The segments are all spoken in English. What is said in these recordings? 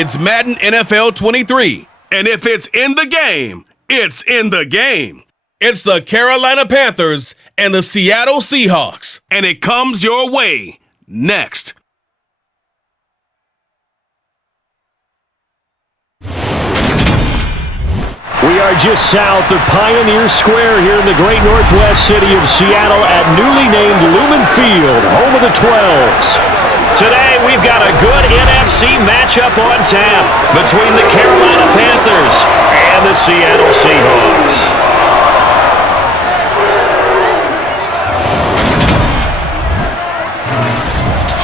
It's Madden NFL 23. And if it's in the game, it's in the game. It's the Carolina Panthers and the Seattle Seahawks. And it comes your way next. We are just south of Pioneer Square here in the great northwest city of Seattle at newly named Lumen Field, home of the 12s. Today, we've got a good NFC matchup on tap between the Carolina Panthers and the Seattle Seahawks.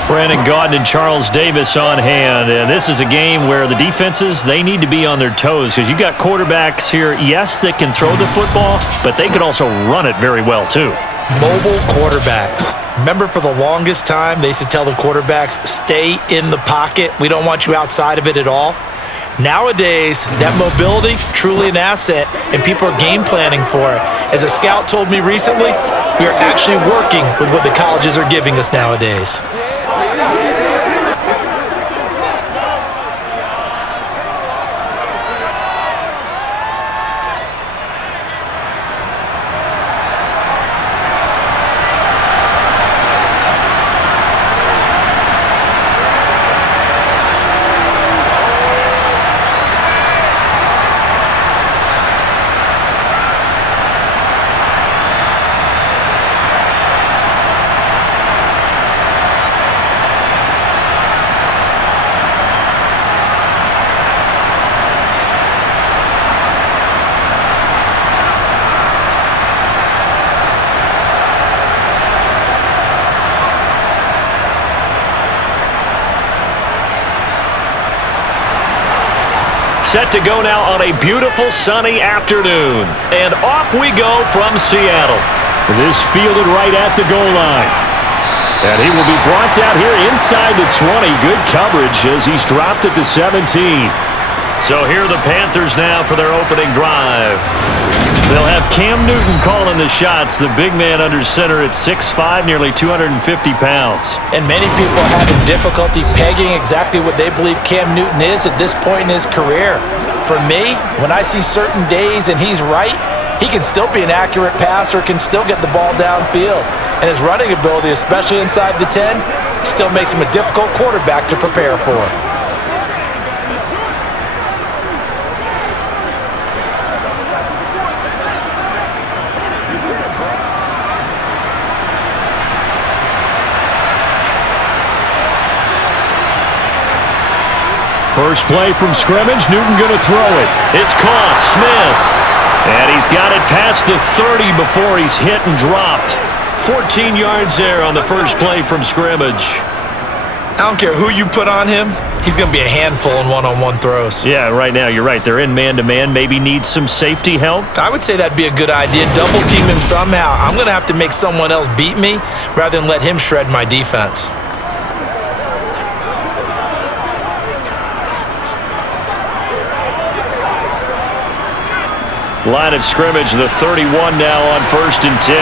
Brandon Gaudin and Charles Davis on hand, and this is a game where the defenses, they need to be on their toes because you got quarterbacks here, yes, that can throw the football, but they can also run it very well too. Mobile quarterbacks. Remember, for the longest time, they used to tell the quarterbacks, stay in the pocket. We don't want you outside of it at all. Nowadays, that mobility, truly an asset, and people are game planning for it. As a scout told me recently, we are actually working with what the colleges are giving us nowadays. Set to go now on a beautiful sunny afternoon. And off we go from Seattle. This fielded right at the goal line. And he will be brought out here inside the 20. Good coverage as he's dropped at the 17. So here are the Panthers now for their opening drive. They'll have Cam Newton calling the shots, the big man under center at 6'5", nearly 250 pounds. And many people are having difficulty pegging exactly what they believe Cam Newton is at this point in his career. For me, when I see certain days and he's right, he can still be an accurate passer, can still get the ball downfield. And his running ability, especially inside the 10, still makes him a difficult quarterback to prepare for. First play from scrimmage, Newton going to throw it. It's caught, Smith. And he's got it past the 30 before he's hit and dropped. 14 yards there on the first play from scrimmage. I don't care who you put on him, he's going to be a handful in one-on-one throws. Yeah, right now, you're right. They're in man-to-man, maybe needs some safety help. I would say that'd be a good idea. Double team him somehow. I'm going to have to make someone else beat me rather than let him shred my defense. Line of scrimmage, the 31 now on 1st and 10.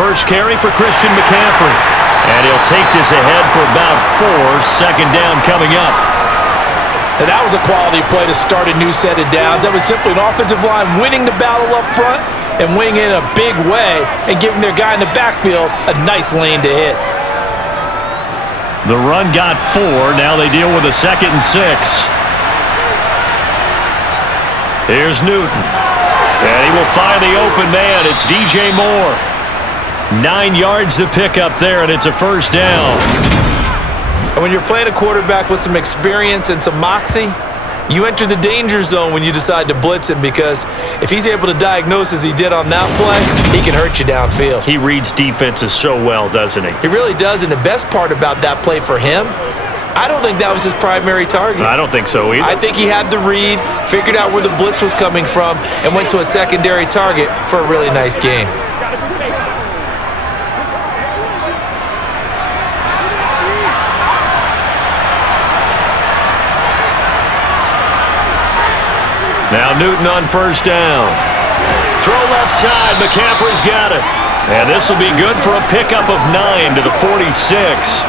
First carry for Christian McCaffrey. And he'll take this ahead for about 4. Second down coming up. And that was a quality play to start a new set of downs. That was simply an offensive line winning the battle up front and winning it in a big way and giving their guy in the backfield a nice lane to hit. The run got 4. Now they deal with a 2nd and 6. Here's Newton. And he will find the open man. It's DJ Moore. 9 yards to pick up there, and it's a first down. And when you're playing a quarterback with some experience and some moxie, you enter the danger zone when you decide to blitz him, because if he's able to diagnose as he did on that play, he can hurt you downfield. He reads defenses so well, doesn't he? He really does, and the best part about that play for him, I don't think that was his primary target. I don't think so either. I think he had the read, figured out where the blitz was coming from, and went to a secondary target for a really nice gain. Now Newton on first down. Throw left side. McCaffrey's got it. And this will be good for a pickup of 9 to the 46.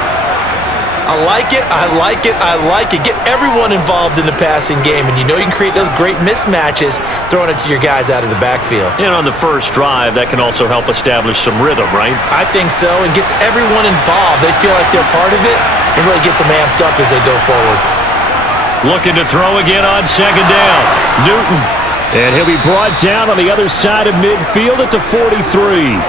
I like it, I like it, I like it. Get everyone involved in the passing game, and you know you can create those great mismatches throwing it to your guys out of the backfield. And on the first drive, that can also help establish some rhythm, right? I think so, and gets everyone involved. They feel like they're part of it, and really gets them amped up as they go forward. Looking to throw again on second down. Newton. And he'll be brought down on the other side of midfield at the 43.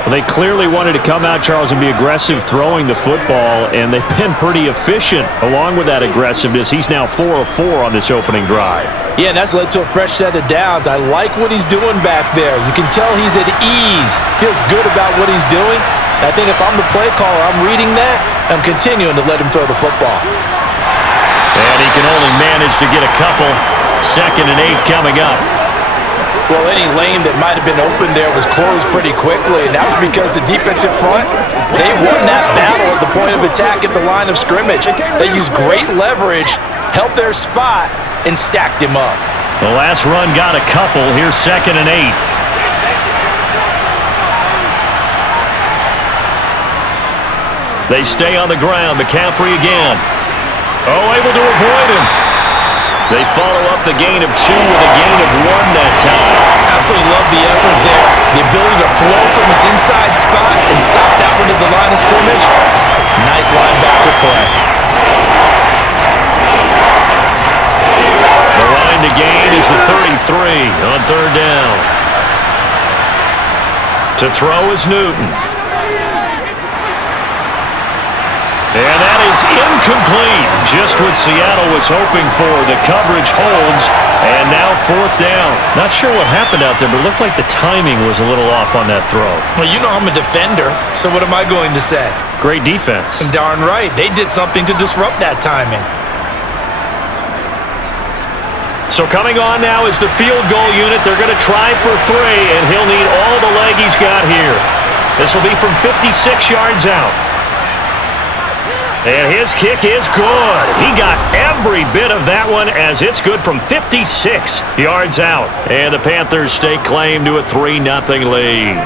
Well, they clearly wanted to come out, Charles, and be aggressive throwing the football, and they've been pretty efficient along with that aggressiveness. He's now 4 of 4 on this opening drive. Yeah, and that's led to a fresh set of downs. I like what he's doing back there. You can tell he's at ease, feels good about what he's doing. I think if I'm the play caller, I'm reading that, I'm continuing to let him throw the football. And he can only manage to get a couple. 2nd and 8 coming up. Well, any lane that might have been open there was closed pretty quickly, and that was because the defensive front, they won that battle at the point of attack at the line of scrimmage. They used great leverage, held their spot, and stacked him up. The last run got a couple. Here's 2nd and 8. They stay on the ground. McCaffrey again. Oh, able to avoid him. They follow up the gain of 2 with a gain of 1 that time. Absolutely love the effort there. The ability to flow from his inside spot and stop that one at the line of scrimmage. Nice linebacker play. The line to gain is the 33 on 3rd down. To throw is Newton. And that is incomplete. Just what Seattle was hoping for. The coverage holds, and now 4th down. Not sure what happened out there, but it looked like the timing was a little off on that throw. Well, you know I'm a defender, so what am I going to say? Great defense. Darn right. They did something to disrupt that timing. So coming on now is the field goal unit. They're going to try for 3, and he'll need all the leg he's got here. This will be from 56 yards out. And his kick is good. He got every bit of that one as it's good from 56 yards out. And the Panthers stake claim to a 3-0 lead.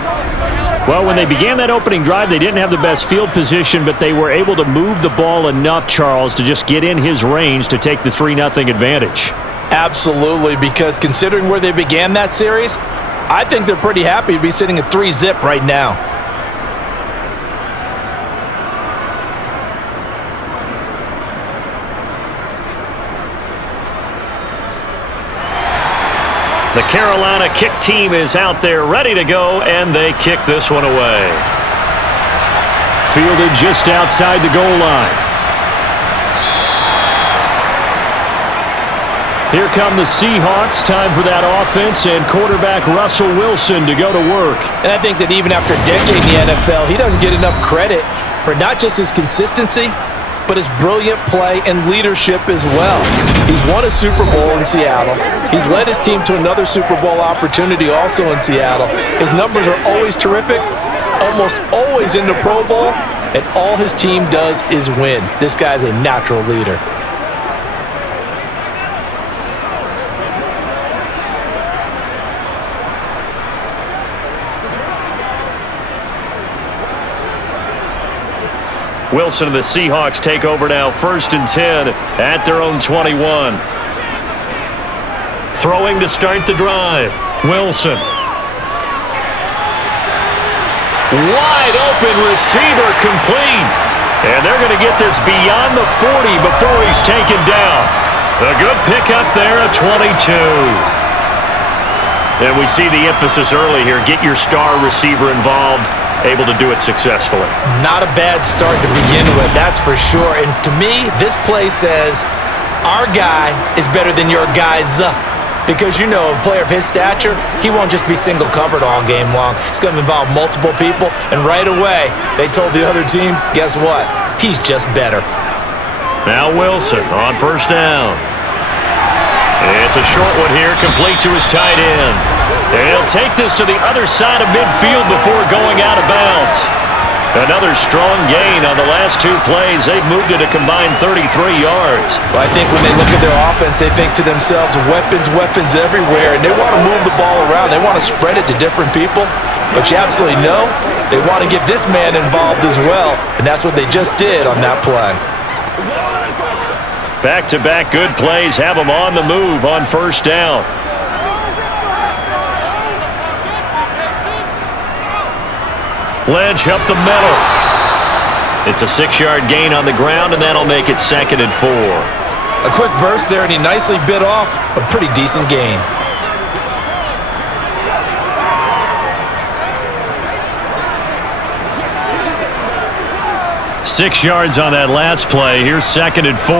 Well, when they began that opening drive, they didn't have the best field position, but they were able to move the ball enough, Charles, to just get in his range to take the 3-0 advantage. Absolutely, because considering where they began that series, I think they're pretty happy to be sitting at 3-0 right now. The Carolina kick team is out there ready to go, and they kick this one away. Fielded just outside the goal line. Here come the Seahawks. Time for that offense, and quarterback Russell Wilson to go to work. And I think that even after a decade in the NFL, he doesn't get enough credit for not just his consistency, but his brilliant play and leadership as well. He's won a Super Bowl in Seattle. He's led his team to another Super Bowl opportunity also in Seattle. His numbers are always terrific, almost always in the Pro Bowl, and all his team does is win. This guy's a natural leader. Wilson and the Seahawks take over now, 1st and 10 at their own 21. Throwing to start the drive. Wilson. Wide open receiver complete. And they're going to get this beyond the 40 before he's taken down. A good pickup there at 22. And we see the emphasis early here. Get your star receiver involved. Able to do it successfully. Not a bad start to begin with, that's for sure. And to me, this play says our guy is better than your guy's. Because, you know, a player of his stature, he won't just be single covered all game long. It's going to involve multiple people. And right away, they told the other team, guess what? He's just better. Now Wilson on 1st down. It's a short one here, complete to his tight end. And he'll take this to the other side of midfield before going out of bounds. Another strong gain on the last 2 plays. They've moved it a combined 33 yards. Well, I think when they look at their offense, they think to themselves, weapons, weapons everywhere, and they want to move the ball around. They want to spread it to different people. but you absolutely know they want to get this man involved as well, and that's what they just did on that play. Back-to-back good plays have them on the move on first down. Lynch up the middle. It's a 6-yard gain on the ground, and that'll make it 2nd and 4. A quick burst there, and he nicely bit off a pretty decent gain. Six yards on that last play. Here's 2nd and 4.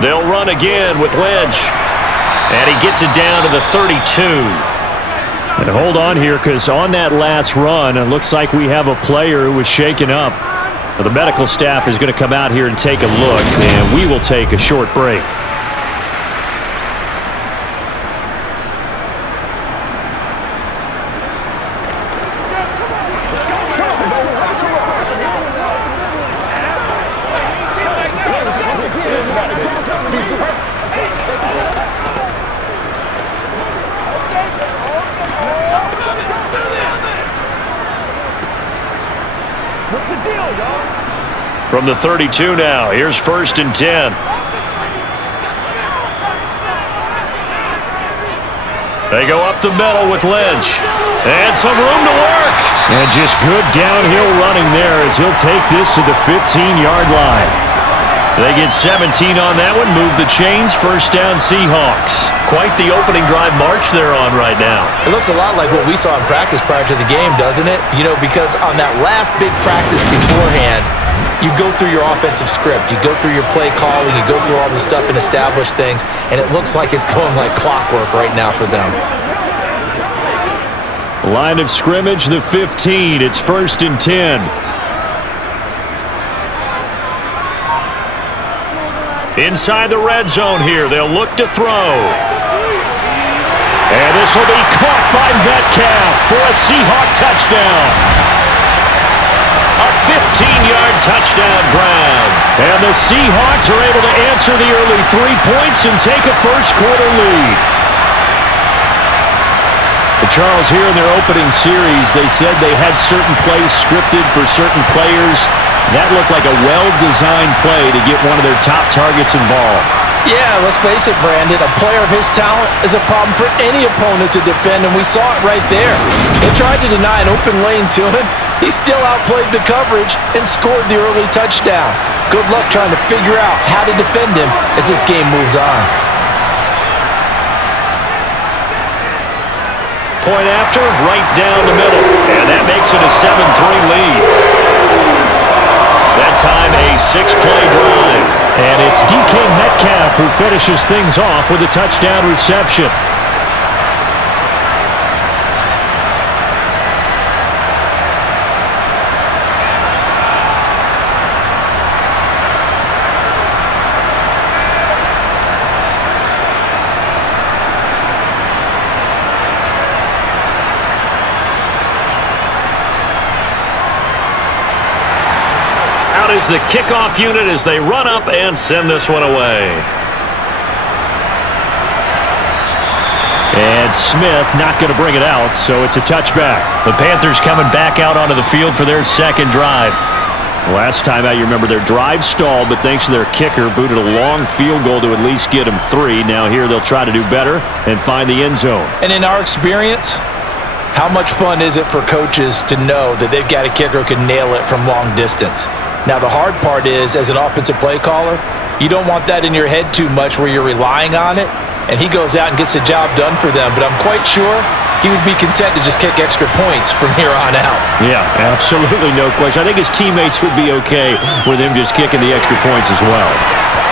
They'll run again with Lynch. And he gets it down to the 32. And hold on here, because on that last run, it looks like we have a player who was shaken up. The medical staff is going to come out here and take a look, and we will take a short break. From the 32 now, here's 1st and 10. They go up the middle with Lynch. And some room to work. And just good downhill running there as he'll take this to the 15-yard line. They get 17 on that one, move the chains, first down Seahawks. Quite the opening drive march they're on right now. It looks a lot like what we saw in practice prior to the game, doesn't it? You know, because on that last big practice beforehand, you go through your offensive script, you go through your play calling, you go through all the stuff and establish things, and it looks like it's going like clockwork right now for them. Line of scrimmage, the 15. It's 1st and 10. Inside the red zone here, they'll look to throw. And this will be caught by Metcalf for a Seahawk touchdown. A 15-yard touchdown grab. And the Seahawks are able to answer the early 3 points and take a first-quarter lead. Charles, here in their opening series, they said they had certain plays scripted for certain players. That looked like a well-designed play to get one of their top targets involved. Yeah, let's face it, Brandon. A player of his talent is a problem for any opponent to defend, and we saw it right there. They tried to deny an open lane to him. He still outplayed the coverage and scored the early touchdown. Good luck trying to figure out how to defend him as this game moves on. Point after, right down the middle. And that makes it a 7-3 lead. That time a 6-play drive. And it's DK Metcalf who finishes things off with a touchdown reception. Is the kickoff unit as they run up and send this one away. And Smith not going to bring it out, so it's a touchback. The Panthers coming back out onto the field for their second drive. Last time out, you remember their drive stalled, but thanks to their kicker, booted a long field goal to at least get them 3. Now here they'll try to do better and find the end zone. And in our experience, how much fun is it for coaches to know that they've got a kicker who can nail it from long distance? Now, the hard part is, as an offensive play caller, you don't want that in your head too much where you're relying on it, and he goes out and gets the job done for them. But I'm quite sure he would be content to just kick extra points from here on out. Yeah, absolutely no question. I think his teammates would be okay with him just kicking the extra points as well.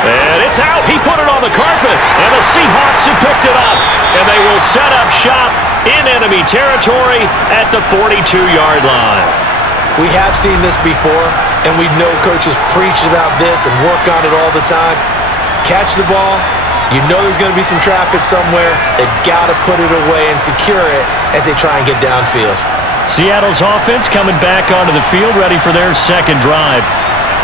And it's out. He put it on the carpet, and the Seahawks have picked it up. And they will set up shop in enemy territory at the 42-yard line. We have seen this before, and we know coaches preach about this and work on it all the time. Catch the ball. You know there's going to be some traffic somewhere. They've got to put it away and secure it as they try and get downfield. Seattle's offense coming back onto the field, ready for their second drive.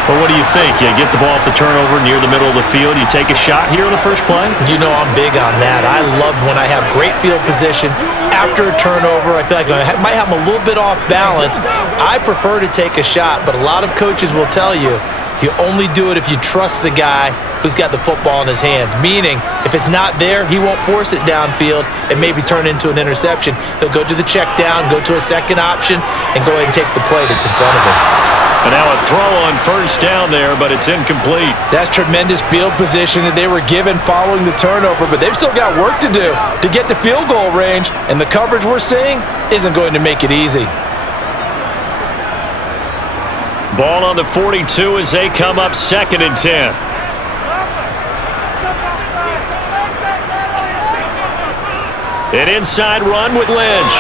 Well, what do you think? You get the ball off the turnover near the middle of the field. You take a shot here in the first play? You know I'm big on that. I love when I have great field position after a turnover. I feel like I might have them a little bit off balance. I prefer to take a shot, but a lot of coaches will tell you you only do it if you trust the guy who's got the football in his hands. Meaning, if it's not there, he won't force it downfield and maybe turn into an interception. He'll go to the check down, go to a second option, and go ahead and take the play that's in front of him. And now a throw on first down there, but it's incomplete. That's tremendous field position that they were given following the turnover, but they've still got work to do to get to field goal range, and the coverage we're seeing isn't going to make it easy. Ball on the 42 as they come up 2nd and 10. An inside run with Lynch.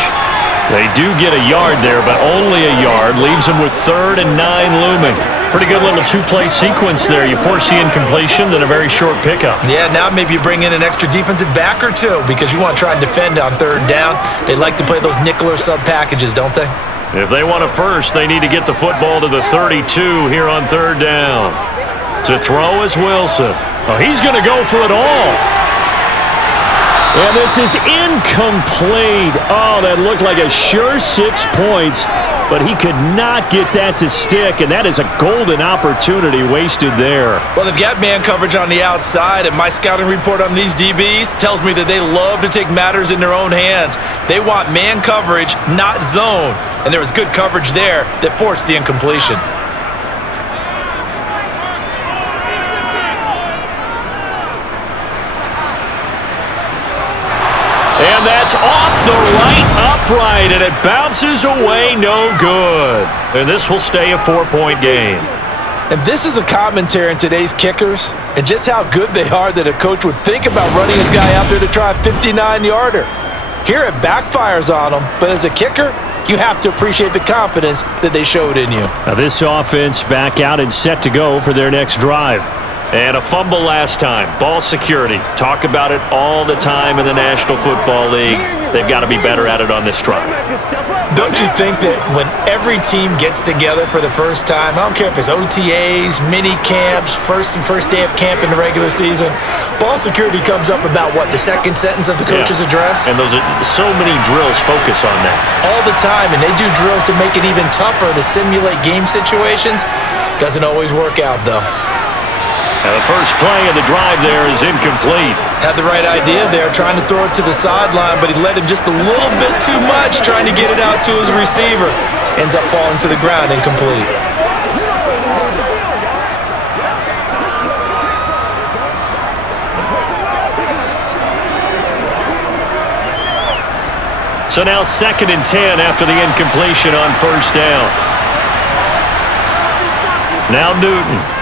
They do get a yard there, but only a yard. Leaves them with 3rd and 9 looming. Pretty good little two-play sequence there. You force the incompletion, then a very short pickup. Yeah, now maybe you bring in an extra defensive back or two because you want to try and defend on 3rd down. They like to play those nickel or sub packages, don't they? If they want a first, they need to get the football to the 32 here on 3rd down. To throw is Wilson. Oh, he's going to go for it all. And this is incomplete. Oh, that looked like a sure 6 points, but he could not get that to stick, and that is a golden opportunity wasted there. Well, they've got man coverage on the outside, and my scouting report on these DBs tells me that they love to take matters in their own hands. They want man coverage, not zone, and there was good coverage there that forced the incompletion. And that's off the right upright, and it bounces away, no good. And this will stay a 4-point game. And this is a commentary on today's kickers and just how good they are that a coach would think about running his guy out there to try a 59-yarder. Here it backfires on them, but as a kicker, you have to appreciate the confidence that they showed in you. Now this offense back out and set to go for their next drive. And a fumble last time. Ball security. Talk about it all the time in the National Football League. They've got to be better at it on this drive. Don't you think that when every team gets together for the first time, I don't care if it's OTAs, mini camps, first day of camp in the regular season, ball security comes up about what, the second sentence of the coach's address? And those are so many drills focus on that. All the time, and they do drills to make it even tougher to simulate game situations. Doesn't always work out, though. Now the first play of the drive there is incomplete. Had the right idea there, trying to throw it to the sideline, but he led him just a little bit too much, trying to get it out to his receiver. Ends up falling to the ground incomplete. So now 2nd and 10 after the incompletion on first down. Now Newton.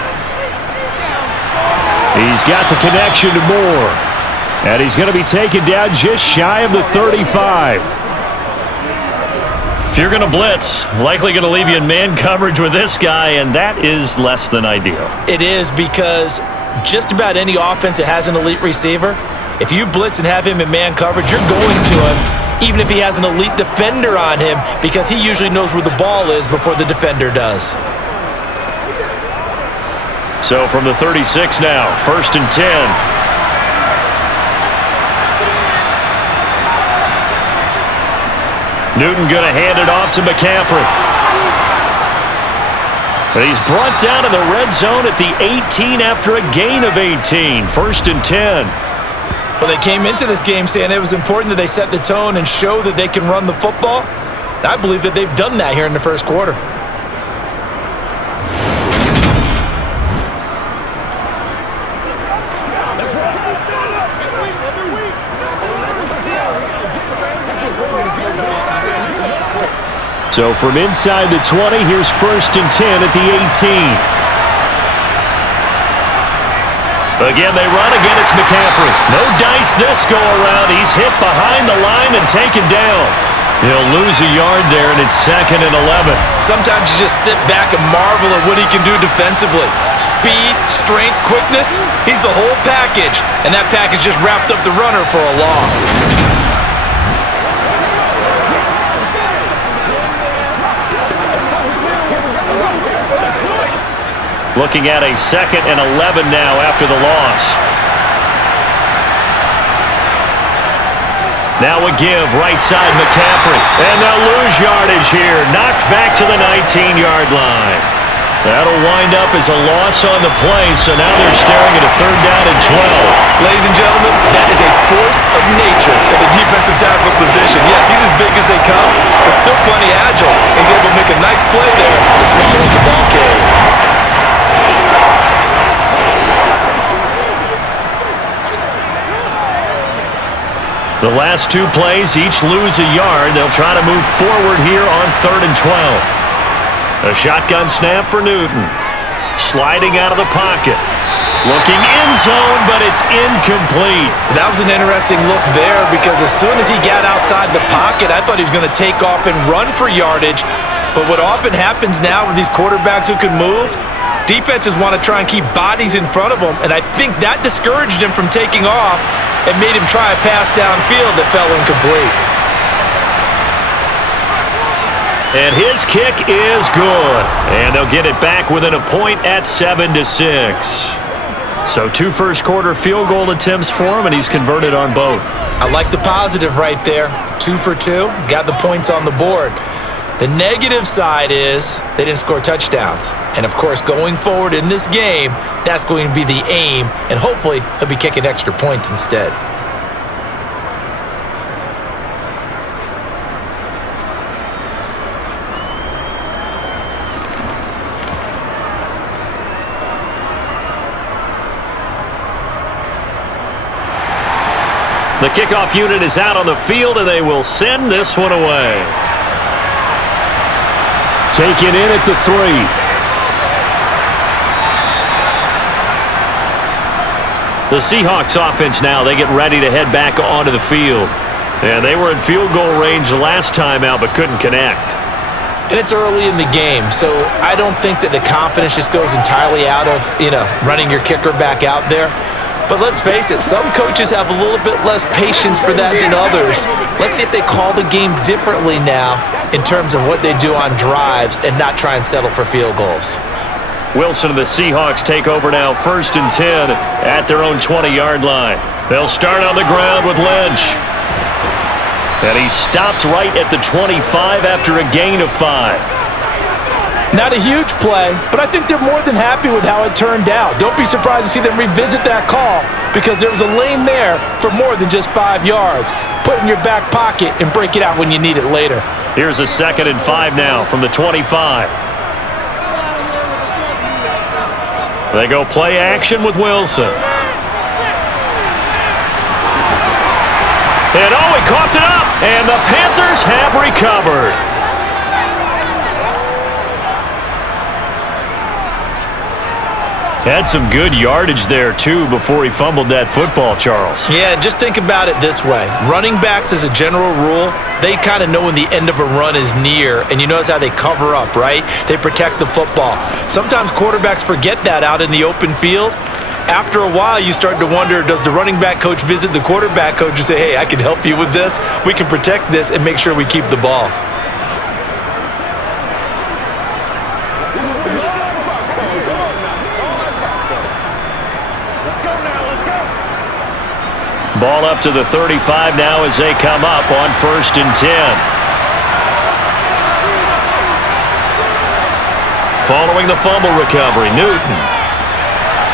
He's got the connection to Moore. And he's going to be taken down just shy of the 35. If you're going to blitz, likely going to leave you in man coverage with this guy, and that is less than ideal. It is, because just about any offense that has an elite receiver, if you blitz and have him in man coverage, you're going to him, even if he has an elite defender on him, because he usually knows where the ball is before the defender does. So from the 36 now, 1st and 10. Newton going to hand it off to McCaffrey. And he's brought down in the red zone at the 18 after a gain of 18. 1st and 10. Well, they came into this game saying it was important that they set the tone and show that they can run the football. And I believe that they've done that here in the first quarter. So from inside the 20, here's 1st and 10 at the 18. Again, they run. Again, it's McCaffrey. No dice this go around. He's hit behind the line and taken down. He'll lose a yard there, and it's 2nd and 11. Sometimes you just sit back and marvel at what he can do defensively. Speed, strength, quickness. He's the whole package, and that package just wrapped up the runner for a loss. Looking at a 2nd and 11 now after the loss. Now a give, right side McCaffrey. And they'll lose yardage here. Knocked back to the 19-yard line. That'll wind up as a loss on the play, so now they're staring at a 3rd down and 12. Ladies and gentlemen, that is a force of nature in the defensive tackle position. Yes, he's as big as they come, but still plenty agile. He's able to make a nice play there to swallow the ball carrier. The last 2 plays each lose a yard. They'll try to move forward here on 3rd and 12. A shotgun snap for Newton. Sliding out of the pocket. Looking end zone, but it's incomplete. That was an interesting look there because as soon as he got outside the pocket, I thought he was going to take off and run for yardage. But what often happens now with these quarterbacks who can move, defenses want to try and keep bodies in front of them, and I think that discouraged him from taking off and made him try a pass downfield that fell incomplete. And his kick is good. And they'll get it back within a point at 7-6. So 2 first-quarter field goal attempts for him, and he's converted on both. I like the positive right there. 2 for 2, got the points on the board. The negative side is they didn't score touchdowns. And, of course, going forward in this game, that's going to be the aim, and hopefully he'll be kicking extra points instead. The kickoff unit is out on the field, and they will send this one away. Taken in at the 3. The Seahawks offense now, they get ready to head back onto the field. And they were in field goal range last time out, but couldn't connect. And it's early in the game, so I don't think that the confidence just goes entirely out of, running your kicker back out there. But let's face it, some coaches have a little bit less patience for that than others. Let's see if they call the game differently now in terms of what they do on drives and not try and settle for field goals. Wilson and the Seahawks take over now, 1st and 10 at their own 20-yard line. They'll start on the ground with Lynch. And he stopped right at the 25 after a gain of 5. Not a huge play, but I think they're more than happy with how it turned out. Don't be surprised to see them revisit that call because there was a lane there for more than just 5 yards. Put it in your back pocket and break it out when you need it later. Here's a 2nd and 5 now from the 25. They go play action with Wilson. And he coughed it up, and the Panthers have recovered. Had some good yardage there, too, before he fumbled that football, Charles. Yeah, just think about it this way. Running backs, as a general rule, they kind of know when the end of a run is near, and you notice how they cover up, right? They protect the football. Sometimes quarterbacks forget that out in the open field. After a while, you start to wonder, does the running back coach visit the quarterback coach and say, hey, I can help you with this, we can protect this, and make sure we keep the ball. Ball up to the 35 now as they come up on 1st and 10. Following the fumble recovery, Newton.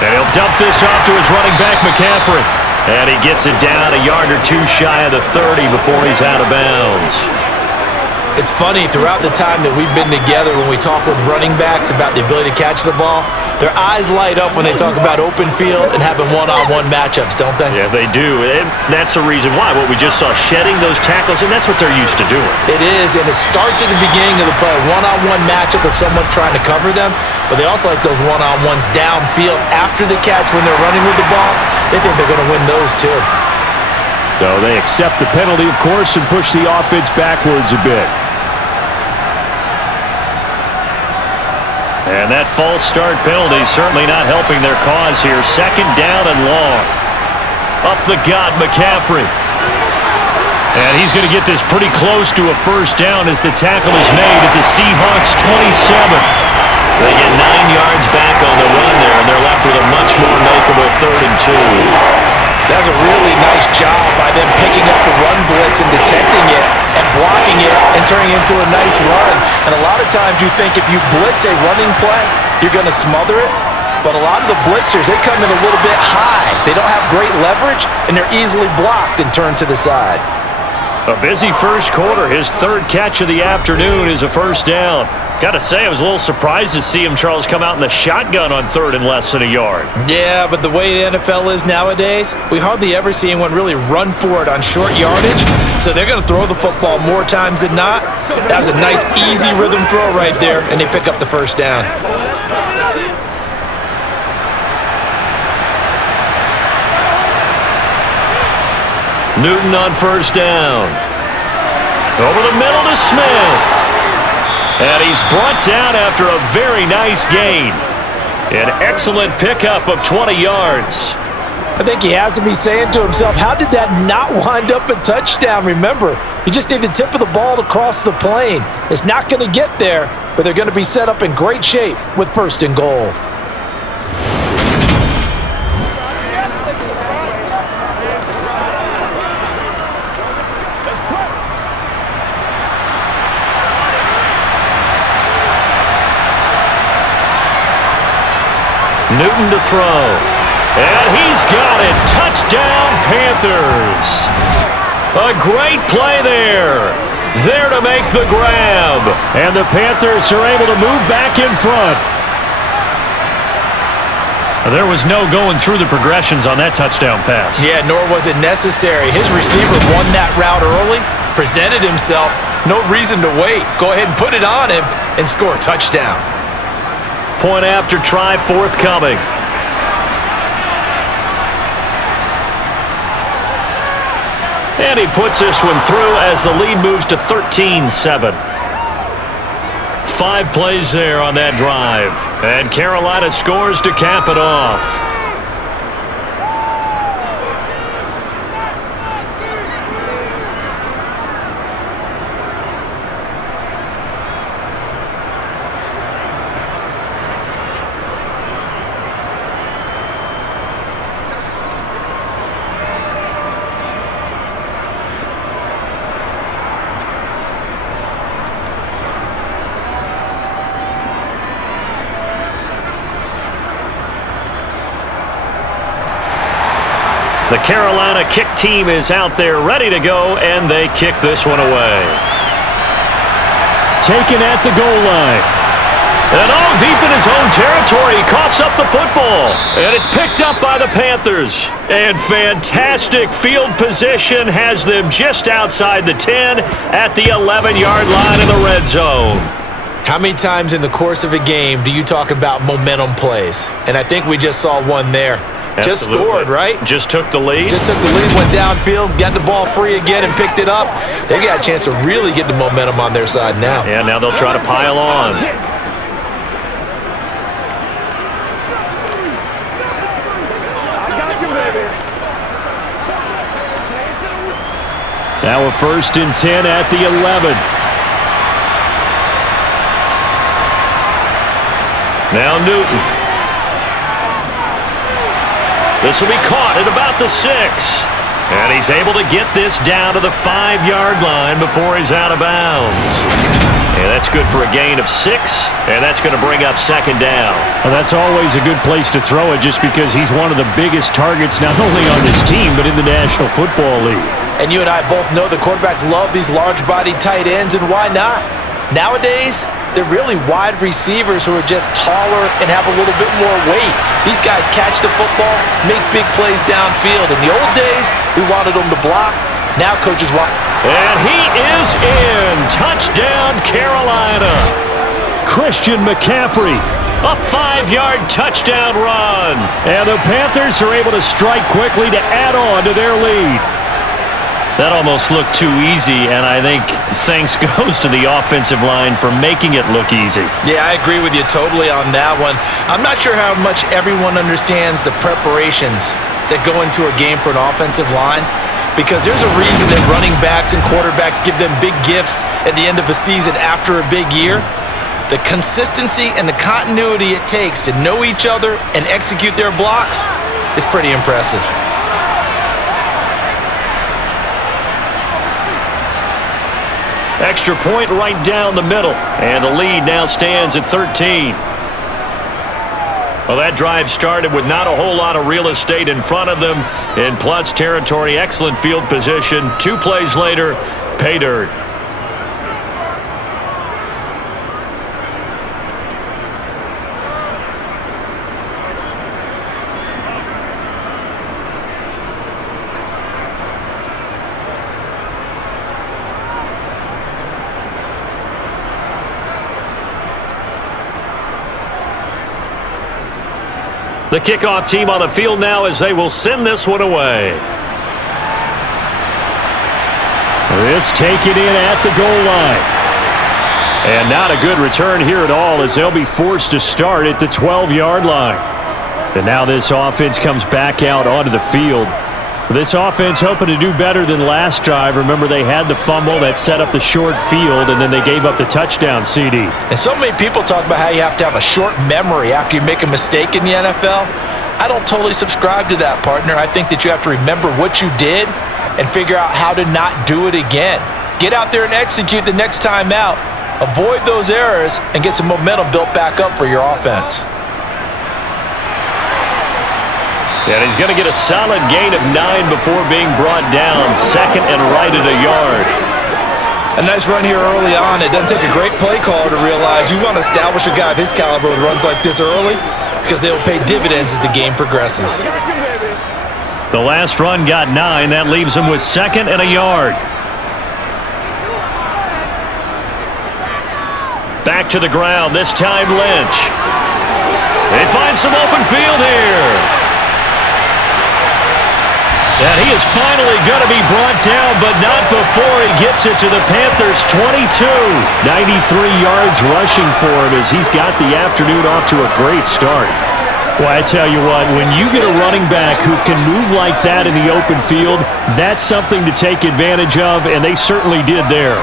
And he'll dump this off to his running back, McCaffrey. And he gets it down a yard or 2 shy of the 30 before he's out of bounds. It's funny, throughout the time that we've been together, when we talk with running backs about the ability to catch the ball, their eyes light up when they talk about open field and having one-on-one matchups, don't they? Yeah, they do. And that's the reason why. What we just saw, shedding those tackles, and that's what they're used to doing. It is, and it starts at the beginning of the play. One-on-one matchup of someone trying to cover them, but they also like those one-on-ones downfield after the catch when they're running with the ball. They think they're going to win those, too. So they accept the penalty, of course, and push the offense backwards a bit. And that false start penalty certainly not helping their cause here. 2nd down and long. Up the gut, McCaffrey. And he's going to get this pretty close to a 1st down as the tackle is made at the Seahawks 27. They get 9 yards back on the run there, and they're left with a much more makeable 3rd and 2. That's a really nice job by them picking up the run blitz and detecting it and blocking it and turning it into a nice run. And a lot of times you think if you blitz a running play, you're going to smother it. But a lot of the blitzers, they come in a little bit high. They don't have great leverage, and they're easily blocked and turned to the side. A busy first quarter. His 3rd catch of the afternoon is a first down. Got to say, I was a little surprised to see him, Charles, come out in the shotgun on 3rd and less than a yard. Yeah, but the way the NFL is nowadays, we hardly ever see anyone really run for it on short yardage. So they're going to throw the football more times than not. That was a nice, easy rhythm throw right there, and they pick up the first down. Newton on first down. Over the middle to Smith. And he's brought down after a very nice gain. An excellent pickup of 20 yards. I think he has to be saying to himself, how did that not wind up a touchdown? Remember, you just need the tip of the ball to cross the plane. It's not going to get there, but they're going to be set up in great shape with 1st and goal. Newton to throw. And he's got it. Touchdown, Panthers. A great play there. There to make the grab. And the Panthers are able to move back in front. There was no going through the progressions on that touchdown pass. Yeah, nor was it necessary. His receiver won that route early, presented himself. No reason to wait. Go ahead and put it on him and score a touchdown. Point after try forthcoming. And he puts this one through as the lead moves to 13-7. 5 plays there on that drive. And Carolina scores to cap it off. The Carolina kick team is out there ready to go, and they kick this one away. Taken at the goal line. And all deep in his own territory, he coughs up the football. And it's picked up by the Panthers. And fantastic field position has them just outside the 10 at the 11-yard line in the red zone. How many times in the course of a game do you talk about momentum plays? And I think we just saw one there. Absolutely. Just scored, right? Just took the lead. Just took the lead, went downfield, got the ball free again, and picked it up. They got a chance to really get the momentum on their side now. Yeah, now they'll try to pile on. Now a 1st and 10 at the 11. Now Newton. This will be caught at about the 6. And he's able to get this down to the 5-yard line before he's out of bounds. And that's good for a gain of 6, and that's going to bring up 2nd down. Well, that's always a good place to throw it just because he's one of the biggest targets not only on this team but in the National Football League. And you and I both know the quarterbacks love these large-bodied tight ends, and why not? Nowadays, they're really wide receivers who are just taller and have a little bit more weight. These guys catch the football, make big plays downfield. In the old days, we wanted them to block. Now coaches want... And he is in. Touchdown, Carolina. Christian McCaffrey. A 5-yard touchdown run. And the Panthers are able to strike quickly to add on to their lead. That almost looked too easy, and I think thanks goes to the offensive line for making it look easy. Yeah, I agree with you totally on that one. I'm not sure how much everyone understands the preparations that go into a game for an offensive line, because there's a reason that running backs and quarterbacks give them big gifts at the end of a season after a big year. The consistency and the continuity it takes to know each other and execute their blocks is pretty impressive. Extra point right down the middle. And the lead now stands at 13. Well, that drive started with not a whole lot of real estate in front of them. In plus territory, excellent field position. 2 plays later, pay dirt. The kickoff team on the field now as they will send this one away. This taken in at the goal line. And not a good return here at all as they'll be forced to start at the 12-yard line. And now this offense comes back out onto the field. This offense hoping to do better than last drive. Remember, they had the fumble that set up the short field, and then they gave up the touchdown CD. And so many people talk about how you have to have a short memory after you make a mistake in the NFL. I don't totally subscribe to that, partner. I think that you have to remember what you did and figure out how to not do it again. Get out there and execute the next time out. Avoid those errors and get some momentum built back up for your offense. And he's going to get a solid gain of 9 before being brought down. Second and right at a yard. A nice run here early on. It doesn't take a great play caller to realize you want to establish a guy of his caliber with runs like this early because they will pay dividends as the game progresses. The last run got 9. That leaves him with second and a yard. Back to the ground. This time Lynch. They find some open field here. And he is finally going to be brought down, but not before he gets it to the Panthers' 22. 93 yards rushing for him as he's got the afternoon off to a great start. Well, I tell you what, when you get a running back who can move like that in the open field, that's something to take advantage of, and they certainly did there.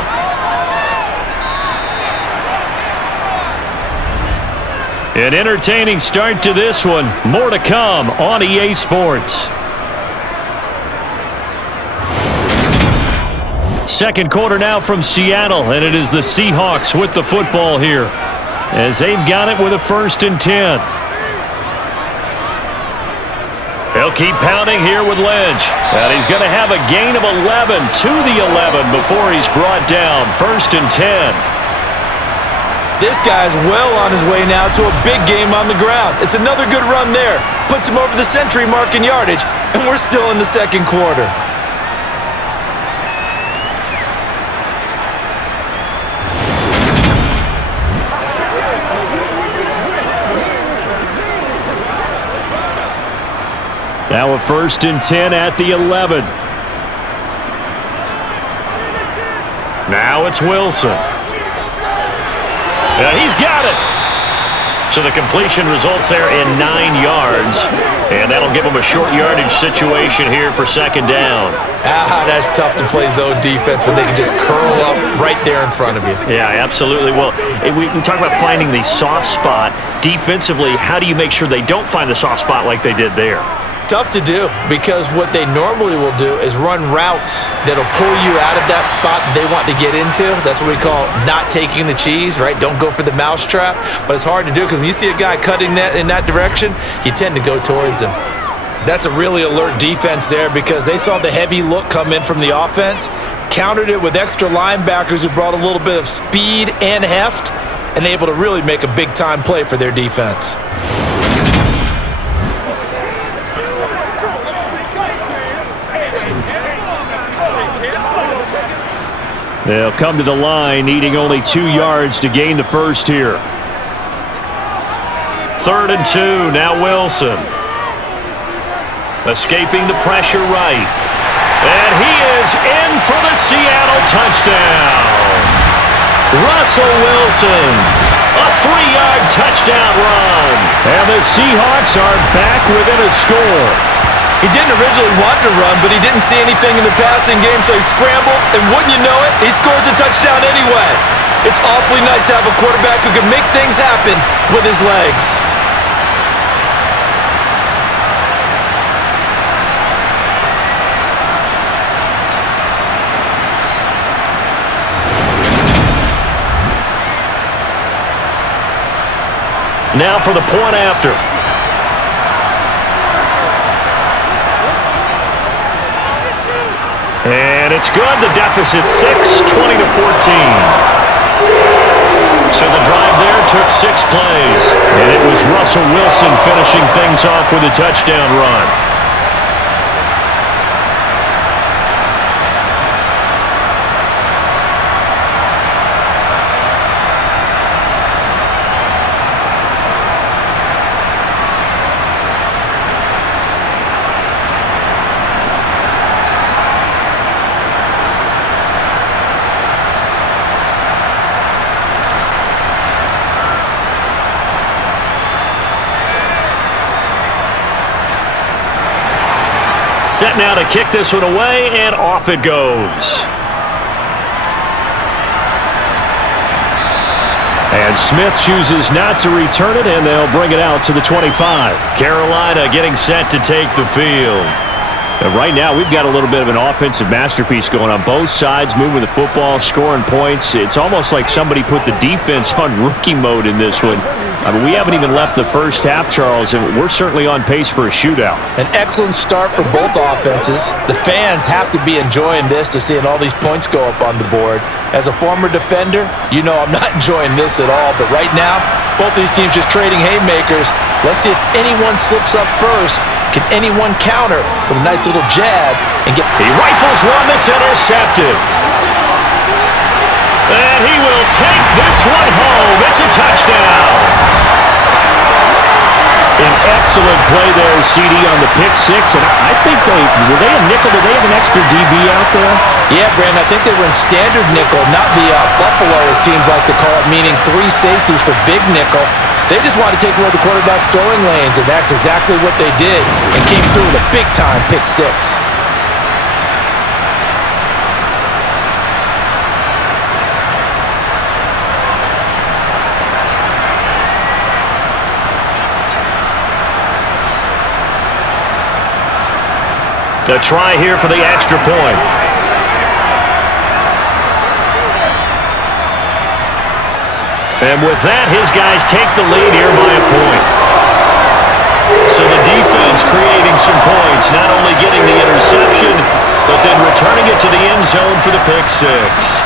An entertaining start to this one. More to come on EA Sports. Second quarter now from Seattle, and it is the Seahawks with the football here as they've got it with a 1st and 10. They'll keep pounding here with Lynch, and he's going to have a gain of 11 to the 11 before he's brought down. 1st and 10. This guy's well on his way now to a big game on the ground. It's another good run there. Puts him over the century mark in yardage, and we're still in the second quarter. Now a 1st and 10 at the 11. Now it's Wilson. And he's got it. So the completion results there in 9 yards. And that'll give him a short yardage situation here for 2nd down. That's tough to play zone defense when they can just curl up right there in front of you. Yeah, absolutely. Well, we talk about finding the soft spot. Defensively, how do you make sure they don't find the soft spot like they did there? Tough to do because what they normally will do is run routes that'll pull you out of that spot that they want to get into. That's what we call not taking the cheese, right? Don't go for the mousetrap. But it's hard to do because when you see a guy cutting that in that direction, you tend to go towards him. That's a really alert defense there because they saw the heavy look come in from the offense, countered it with extra linebackers who brought a little bit of speed and heft, and able to really make a big-time play for their defense. They'll come to the line, needing only 2 yards to gain the first here. 3rd and 2, now Wilson. Escaping the pressure right. And he is in for the Seattle touchdown. Russell Wilson, a 3-yard touchdown run. And the Seahawks are back within a score. He didn't originally want to run, but he didn't see anything in the passing game, so he scrambled, and wouldn't you know it, he scores a touchdown anyway. It's awfully nice to have a quarterback who can make things happen with his legs. Now for the point after. And it's good. The deficit 6, 20-14. So the drive there took 6 plays. And it was Russell Wilson finishing things off with a touchdown run. Set now to kick this one away, and off it goes. And Smith chooses not to return it, and they'll bring it out to the 25. Carolina getting set to take the field. And right now, we've got a little bit of an offensive masterpiece going on both sides, moving the football, scoring points. It's almost like somebody put the defense on rookie mode in this one. I mean, we haven't even left the first half, Charles, and we're certainly on pace for a shootout. An excellent start for both offenses. The fans have to be enjoying this to seeing all these points go up on the board. As a former defender, you know I'm not enjoying this at all, but right now, both these teams just trading haymakers. Let's see if anyone slips up first. Can anyone counter with a nice little jab and get... He rifles one that's intercepted. And he will take this one home. It's a touchdown. An excellent play there, CD, on the pick six. And I think were they a nickel? Did they have an extra DB out there? Yeah, Brandon, I think they were in standard nickel, not the Buffalo, as teams like to call it, meaning 3 safeties for big nickel. They just wanted to take away the quarterback's throwing lanes, and that's exactly what they did, and came through with a big-time pick six. A try here for the extra point. And with that, his guys take the lead here by a point. So the defense creating some points, not only getting the interception, but then returning it to the end zone for the pick six.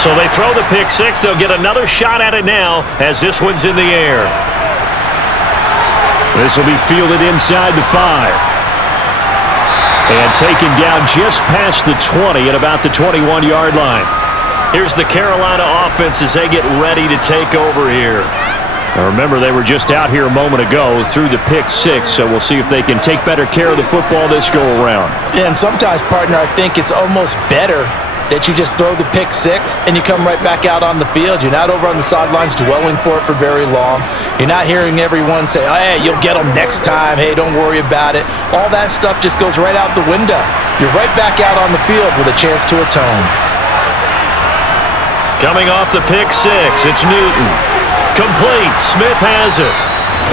So they throw the pick six. They'll get another shot at it now as this one's in the air. This will be fielded inside the 5. And taken down just past the 20 at about the 21-yard line. Here's the Carolina offense as they get ready to take over here. Now remember, they were just out here a moment ago through the pick six, so we'll see if they can take better care of the football this go-around. Yeah, and sometimes, partner, I think it's almost better that you just throw the pick six and you come right back out on the field. You're not over on the sidelines dwelling for it for very long. You're not hearing everyone say, oh, hey, you'll get them next time. Hey, don't worry about it. All that stuff just goes right out the window. You're right back out on the field with a chance to atone. Coming off the pick six, it's Newton. Complete. Smith has it.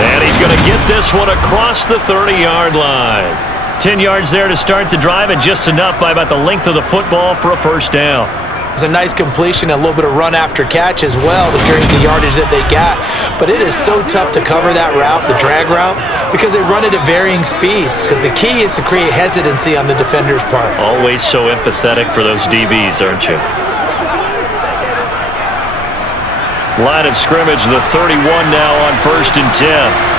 And he's going to get this one across the 30-yard line. 10 yards there to start the drive, and just enough by about the length of the football for a first down. It's a nice completion, a little bit of run after catch as well to create the yardage that they got. But it is so tough to cover that route, the drag route, because they run it at varying speeds, because the key is to create hesitancy on the defender's part. Always so empathetic for those DBs, aren't you? Line of scrimmage, the 31 now on 1st and 10.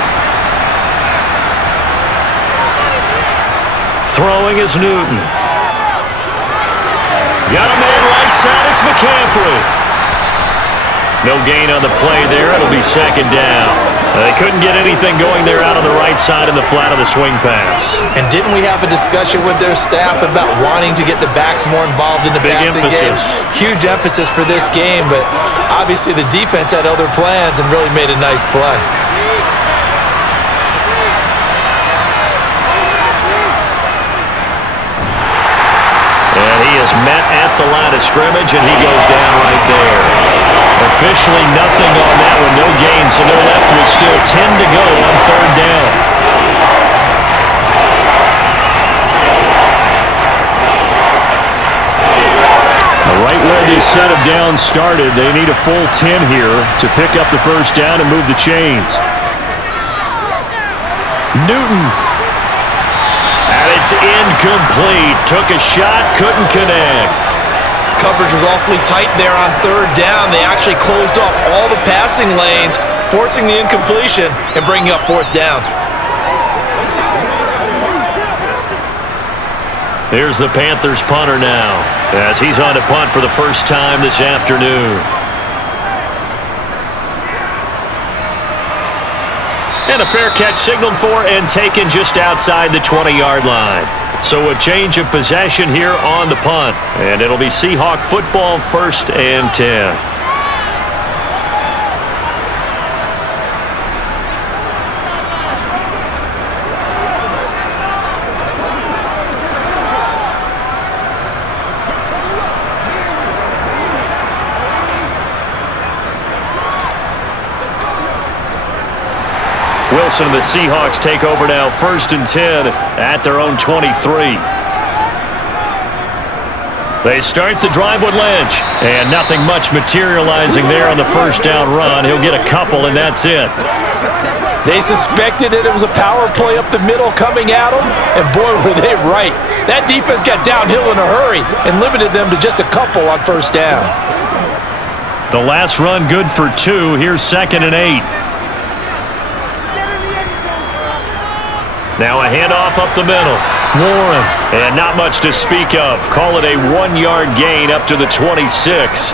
Throwing is Newton. Got a man right side, it's McCaffrey. No gain on the play there. It'll be second down. They couldn't get anything going there out on the right side in the flat of the swing pass. And didn't we have a discussion with their staff about wanting to get the backs more involved in the passing game? Huge emphasis for this game, but obviously the defense had other plans and really made a nice play. And he is met at the line of scrimmage, and he goes down right there. Officially nothing on that one, no gain, so they're left with still 10 to go on third down. Right where this set of downs started, they need a full 10 here to pick up the first down and move the chains. Newton. And it's incomplete. Took a shot, couldn't connect. Coverage was awfully tight there on third down. They actually closed off all the passing lanes, forcing the incompletion and bringing up fourth down. Here's the Panthers punter now, as he's on to punt for the first time this afternoon. And a fair catch signaled for and taken just outside the 20-yard line. So a change of possession here on the punt. And it'll be Seahawk football, 1st and 10. Wilson and the Seahawks take over now, 1st and 10 at their own 23. They start the drive with Lynch, and nothing much materializing there on the first down run. He'll get a couple, and that's it. They suspected that it was a power play up the middle coming at them, and boy, were they right. That defense got downhill in a hurry and limited them to just a couple on first down. The last run good for 2. Here's 2nd and 8. Now a handoff up the middle. Warren. And not much to speak of. Call it a 1-yard gain up to the 26.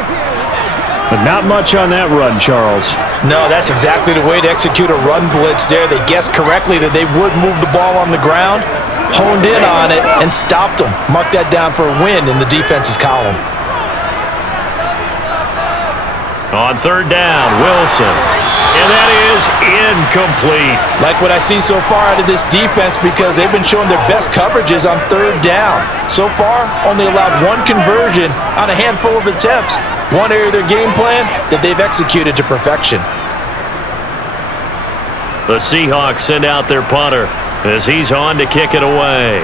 But not much on that run, Charles. No, that's exactly the way to execute a run blitz there. They guessed correctly that they would move the ball on the ground, honed in on it, and stopped them. Mark that down for a win in the defense's column. On third down, Wilson. And that is incomplete. Like what I see so far out of this defense, because they've been showing their best coverages on third down. So far, only allowed 1 conversion on a handful of attempts. One area of their game plan that they've executed to perfection. The Seahawks send out their punter as he's on to kick it away.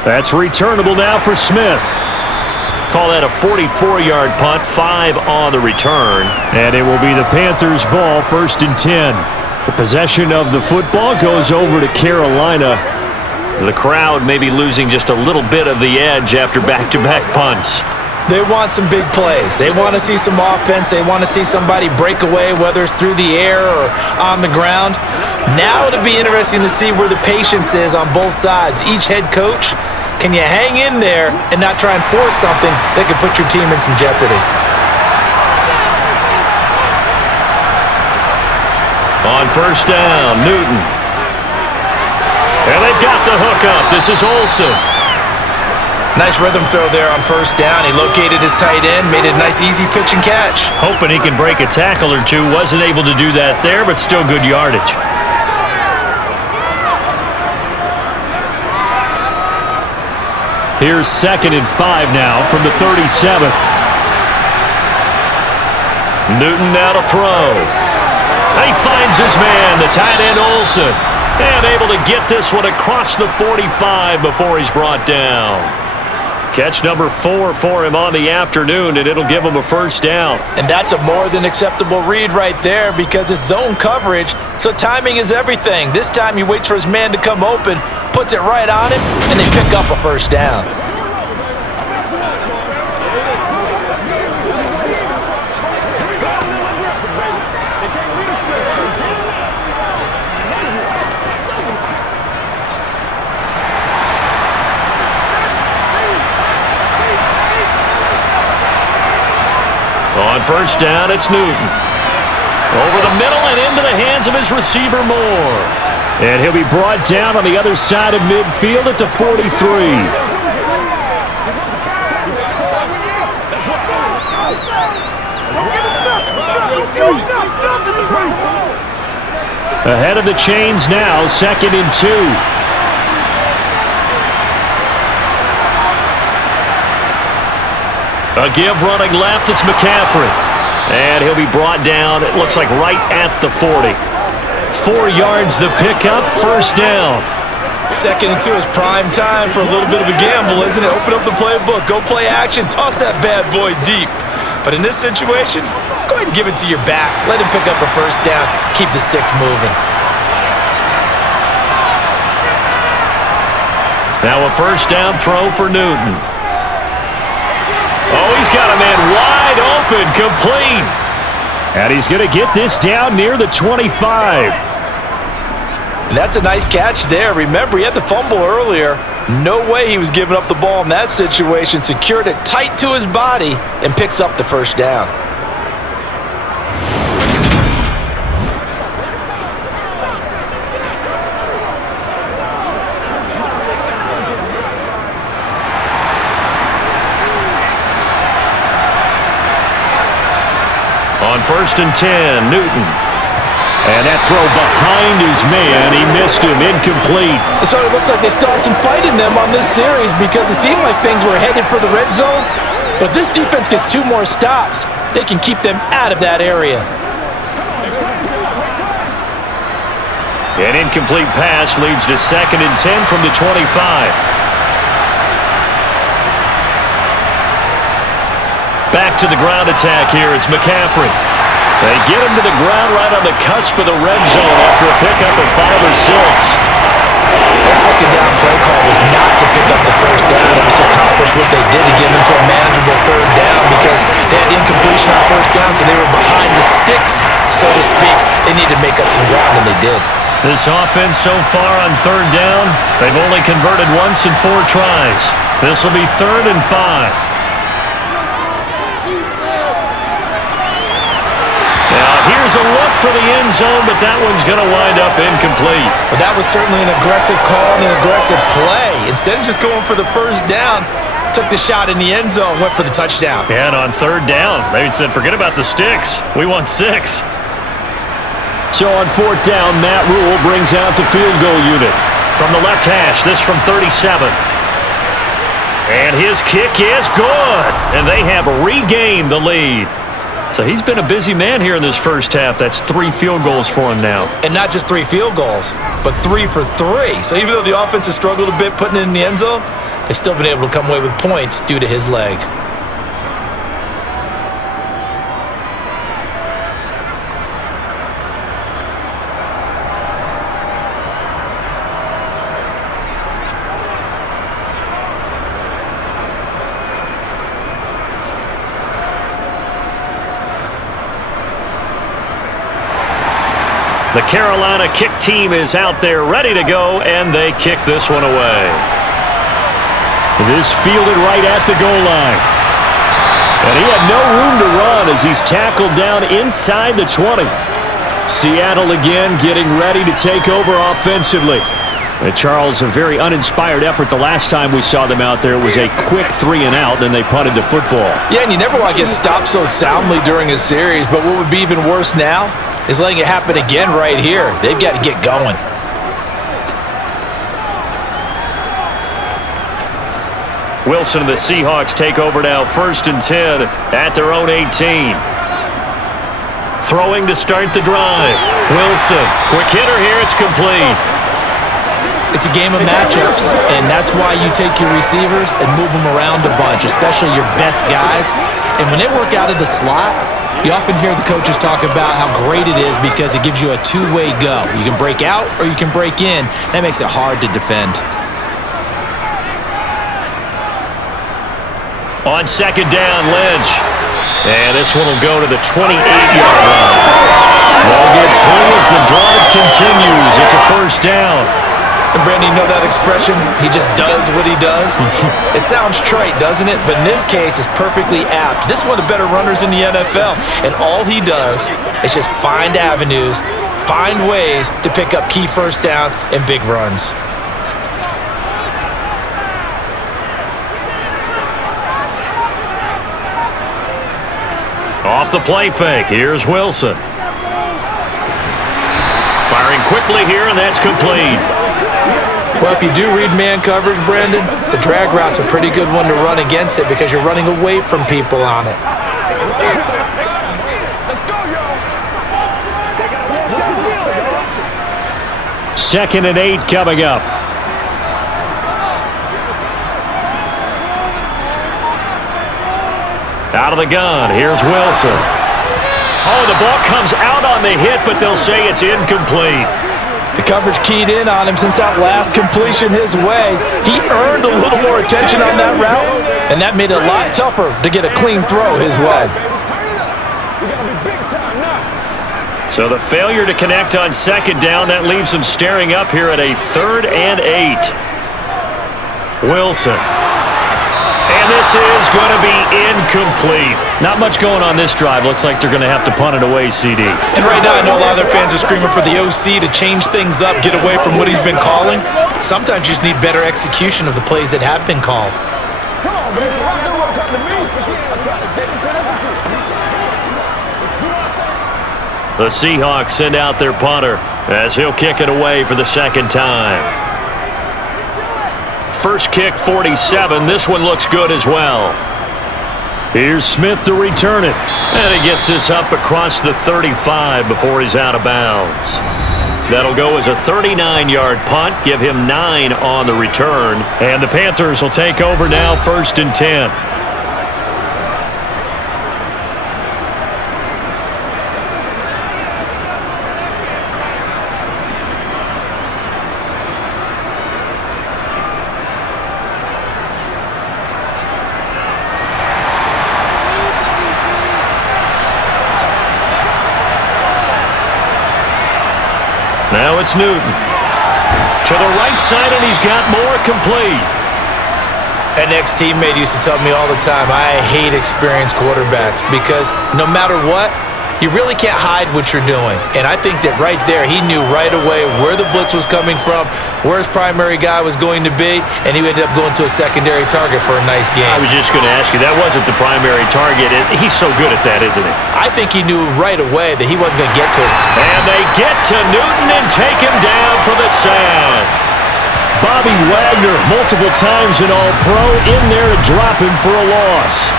That's returnable now for Smith. Call that a 44-yard punt, 5 on the return. And it will be the Panthers' ball, 1st and 10. The possession of the football goes over to Carolina. The crowd may be losing just a little bit of the edge after back-to-back punts. They want some big plays. They want to see some offense. They want to see somebody break away, whether it's through the air or on the ground. Now it'll be interesting to see where the patience is on both sides. Each head coach, can you hang in there and not try and force something that could put your team in some jeopardy? On first down, Newton. And they've got the hook up. This is Olsen. Nice rhythm throw there on first down. He located his tight end, made it a nice easy pitch and catch. Hoping he can break a tackle or two. Wasn't able to do that there, but still good yardage. Here's 2nd and 5 now from the 37. Newton now to throw. He finds his man, the tight end Olsen. And able to get this one across the 45 before he's brought down. Catch number 4 for him on the afternoon, and it'll give him a first down. And that's a more than acceptable read right there because it's zone coverage, so timing is everything. This time he waits for his man to come open, puts it right on him, and they pick up a first down. first down, it's Newton. Over the middle and into the hands of his receiver, Moore. And he'll be brought down on the other side of midfield at the 43. Ahead of the chains now, 2nd and 2. A give running left, it's McCaffrey. And he'll be brought down, it looks like right at the 40. 4 yards the pickup, first down. 2nd and 2 is prime time for a little bit of a gamble, isn't it? Open up the playbook, go play action, toss that bad boy deep. But in this situation, go ahead and give it to your back. Let him pick up a first down. Keep the sticks moving. Now a first down throw for Newton. Oh, he's got a man wide open, complete. And he's going to get this down near the 25. And that's a nice catch there. Remember, he had the fumble earlier. No way he was giving up the ball in that situation. Secured it tight to his body and picks up the first down. On 1st and 10, Newton. And that throw behind his man, he missed him, incomplete. So it looks like they still have some fight in them on this series because it seemed like things were headed for the red zone. But this defense gets 2 more stops. They can keep them out of that area. An incomplete pass leads to 2nd and 10 from the 25. Back to the ground attack here. It's McCaffrey. They get him to the ground right on the cusp of the red zone after a pickup of 5 or 6. That 2nd down play call was not to pick up the first down. It was to accomplish what they did to get them into a manageable 3rd down because they had incompletion on 1st down, so they were behind the sticks, so to speak. They needed to make up some ground, and they did. This offense so far on 3rd down, they've only converted once in 4 tries. This will be 3rd and 5. Here's a look for the end zone, but that one's going to wind up incomplete. But that was certainly an aggressive call and an aggressive play. Instead of just going for the first down, took the shot in the end zone, went for the touchdown. Yeah, and on 3rd down, they said, forget about the sticks. We want 6. So on 4th down, Matt Rule brings out the field goal unit. From the left hash, this from 37. And his kick is good. And they have regained the lead. So he's been a busy man here in this first half. That's 3 field goals for him now. And not just 3 field goals, but 3 for 3. So even though the offense has struggled a bit putting it in the end zone, they've still been able to come away with points due to his leg. The Carolina kick team is out there ready to go, and they kick this one away. This fielded right at the goal line. And he had no room to run as he's tackled down inside the 20. Seattle again getting ready to take over offensively. And Charles, a very uninspired effort the last time we saw them out there. It was a quick 3 and out, then they punted the football. Yeah, and you never want to get stopped so soundly during a series, but what would be even worse now is letting it happen again right here. They've got to get going. Wilson and the Seahawks take over now, 1st and 10 at their own 18. Throwing to start the drive. Wilson, quick hitter here, it's complete. It's a game of matchups, and that's why you take your receivers and move them around a bunch, especially your best guys. And when they work out of the slot, you often hear the coaches talk about how great it is because it gives you a 2-way go. You can break out or you can break in. That makes it hard to defend. On 2nd down, Lynch. And this one will go to the 28-yard line. They'll get 3 as the drive continues. It's a 1st down. And Brandon, you know that expression, he just does what he does? It sounds trite, doesn't it? But in this case, it's perfectly apt. This is one of the better runners in the NFL, and all he does is just find avenues, find ways to pick up key first downs and big runs. Off the play fake, here's Wilson. Firing quickly here, and that's complete. Well, if you do read man coverage, Brandon, the drag route's a pretty good one to run against it because you're running away from people on it. Second and 8 coming up. Out of the gun, here's Wilson. Oh, the ball comes out on the hit, but they'll say it's incomplete. The coverage keyed in on him since that last completion his way. He earned a little more attention on that route, and that made it a lot tougher to get a clean throw his way. So the failure to connect on second down, that leaves them staring up here at a 3rd and 8. Wilson. And this is going to be incomplete. Not much going on this drive. Looks like they're going to have to punt it away, CD. And right now, I know a lot of their fans are screaming for the OC to change things up, get away from what he's been calling. Sometimes you just need better execution of the plays that have been called. The Seahawks send out their punter as he'll kick it away for the second time. First kick, 47. This one looks good as well. Here's Smith to return it. And he gets this up across the 35 before he's out of bounds. That'll go as a 39-yard punt, give him 9 on the return. And the Panthers will take over now, 1st and 10. Now it's Newton. To the right side, and he's got more complete. An ex-teammate used to tell me all the time, I hate experienced quarterbacks because no matter what, you really can't hide what you're doing. And I think that right there, he knew right away where the blitz was coming from, where his primary guy was going to be, and he ended up going to a secondary target for a nice game. I was just going to ask you, that wasn't the primary target. He's so good at that, isn't he? I think he knew right away that he wasn't going to get to it. And they get to Newton and take him down for the sack. Bobby Wagner, multiple times an All-Pro, in there to drop him for a loss.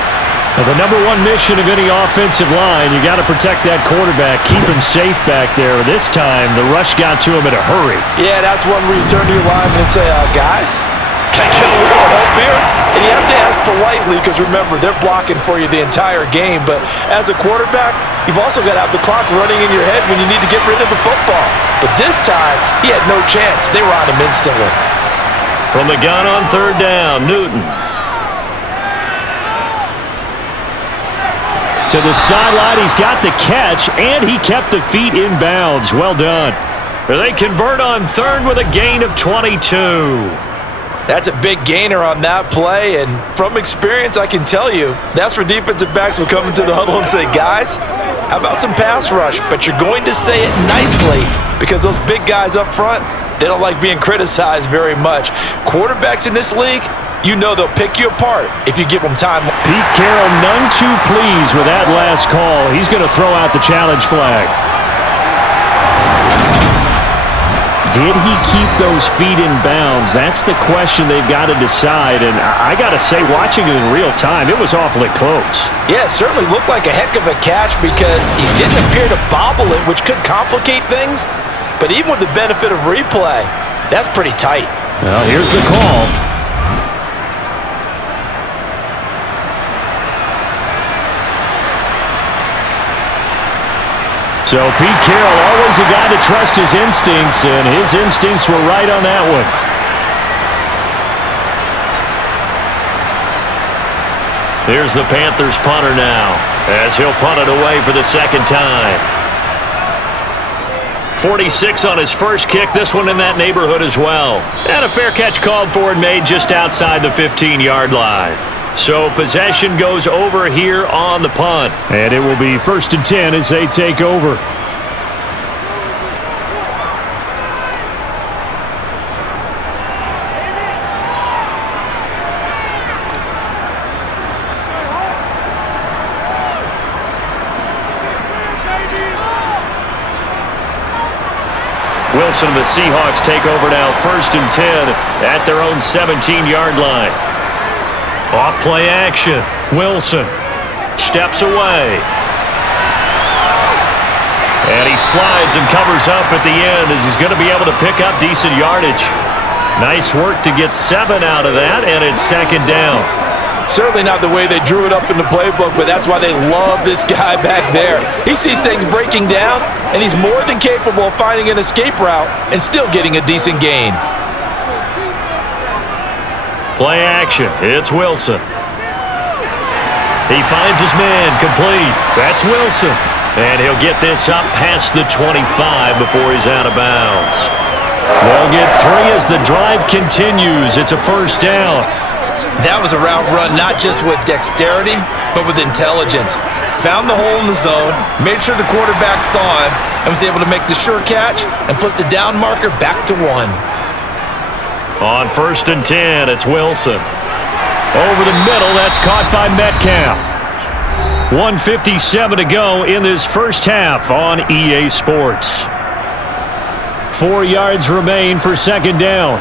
Now, the number one mission of any offensive line, you got to protect that quarterback, keep him safe back there. This time, the rush got to him in a hurry. Yeah, that's one where you turn to your lineman and say, guys, can I get a little help here? And you have to ask politely because, remember, they're blocking for you the entire game. But as a quarterback, you've also got to have the clock running in your head when you need to get rid of the football. But this time, he had no chance. They were on him instantly. From the gun on 3rd down, Newton. To the sideline, he's got the catch, and he kept the feet in bounds. Well done. They convert on 3rd with a gain of 22. That's a big gainer on that play, and from experience, I can tell you, that's where defensive backs will come into the huddle and say, guys, how about some pass rush? But you're going to say it nicely because those big guys up front, they don't like being criticized very much. Quarterbacks in this league, you know they'll pick you apart if you give them time. Pete Carroll none too pleased with that last call. He's going to throw out the challenge flag. Did he keep those feet in bounds? That's the question they've got to decide. And I got to say, watching it in real time, it was awfully close. Yeah, it certainly looked like a heck of a catch because he didn't appear to bobble it, which could complicate things. But even with the benefit of replay, that's pretty tight. Well, here's the call. So Pete Carroll, always a guy to trust his instincts, and his instincts were right on that one. Here's the Panthers punter now, as he'll punt it away for the second time. 46 on his first kick. This one in that neighborhood as well. And a fair catch called for and made just outside the 15-yard line. So possession goes over here on the punt. And it will be 1st and 10 as they take over. Wilson and the Seahawks take over now, 1st and 10 at their own 17-yard line. Off play action. Wilson steps away. And he slides and covers up at the end as he's going to be able to pick up decent yardage. Nice work to get 7 out of that, and it's 2nd down. Certainly not the way they drew it up in the playbook, but that's why they love this guy back there. He sees things breaking down, and he's more than capable of finding an escape route and still getting a decent gain. Play action. It's Wilson. He finds his man complete. That's Wilson. And he'll get this up past the 25 before he's out of bounds. They'll get 3 as the drive continues. It's a 1st down. That was a route run not just with dexterity, but with intelligence. Found the hole in the zone, made sure the quarterback saw him, and was able to make the sure catch and flip the down marker back to 1. On 1st and 10, it's Wilson. Over the middle, that's caught by Metcalf. 1:57 to go in this first half on EA Sports. 4 yards remain for 2nd down.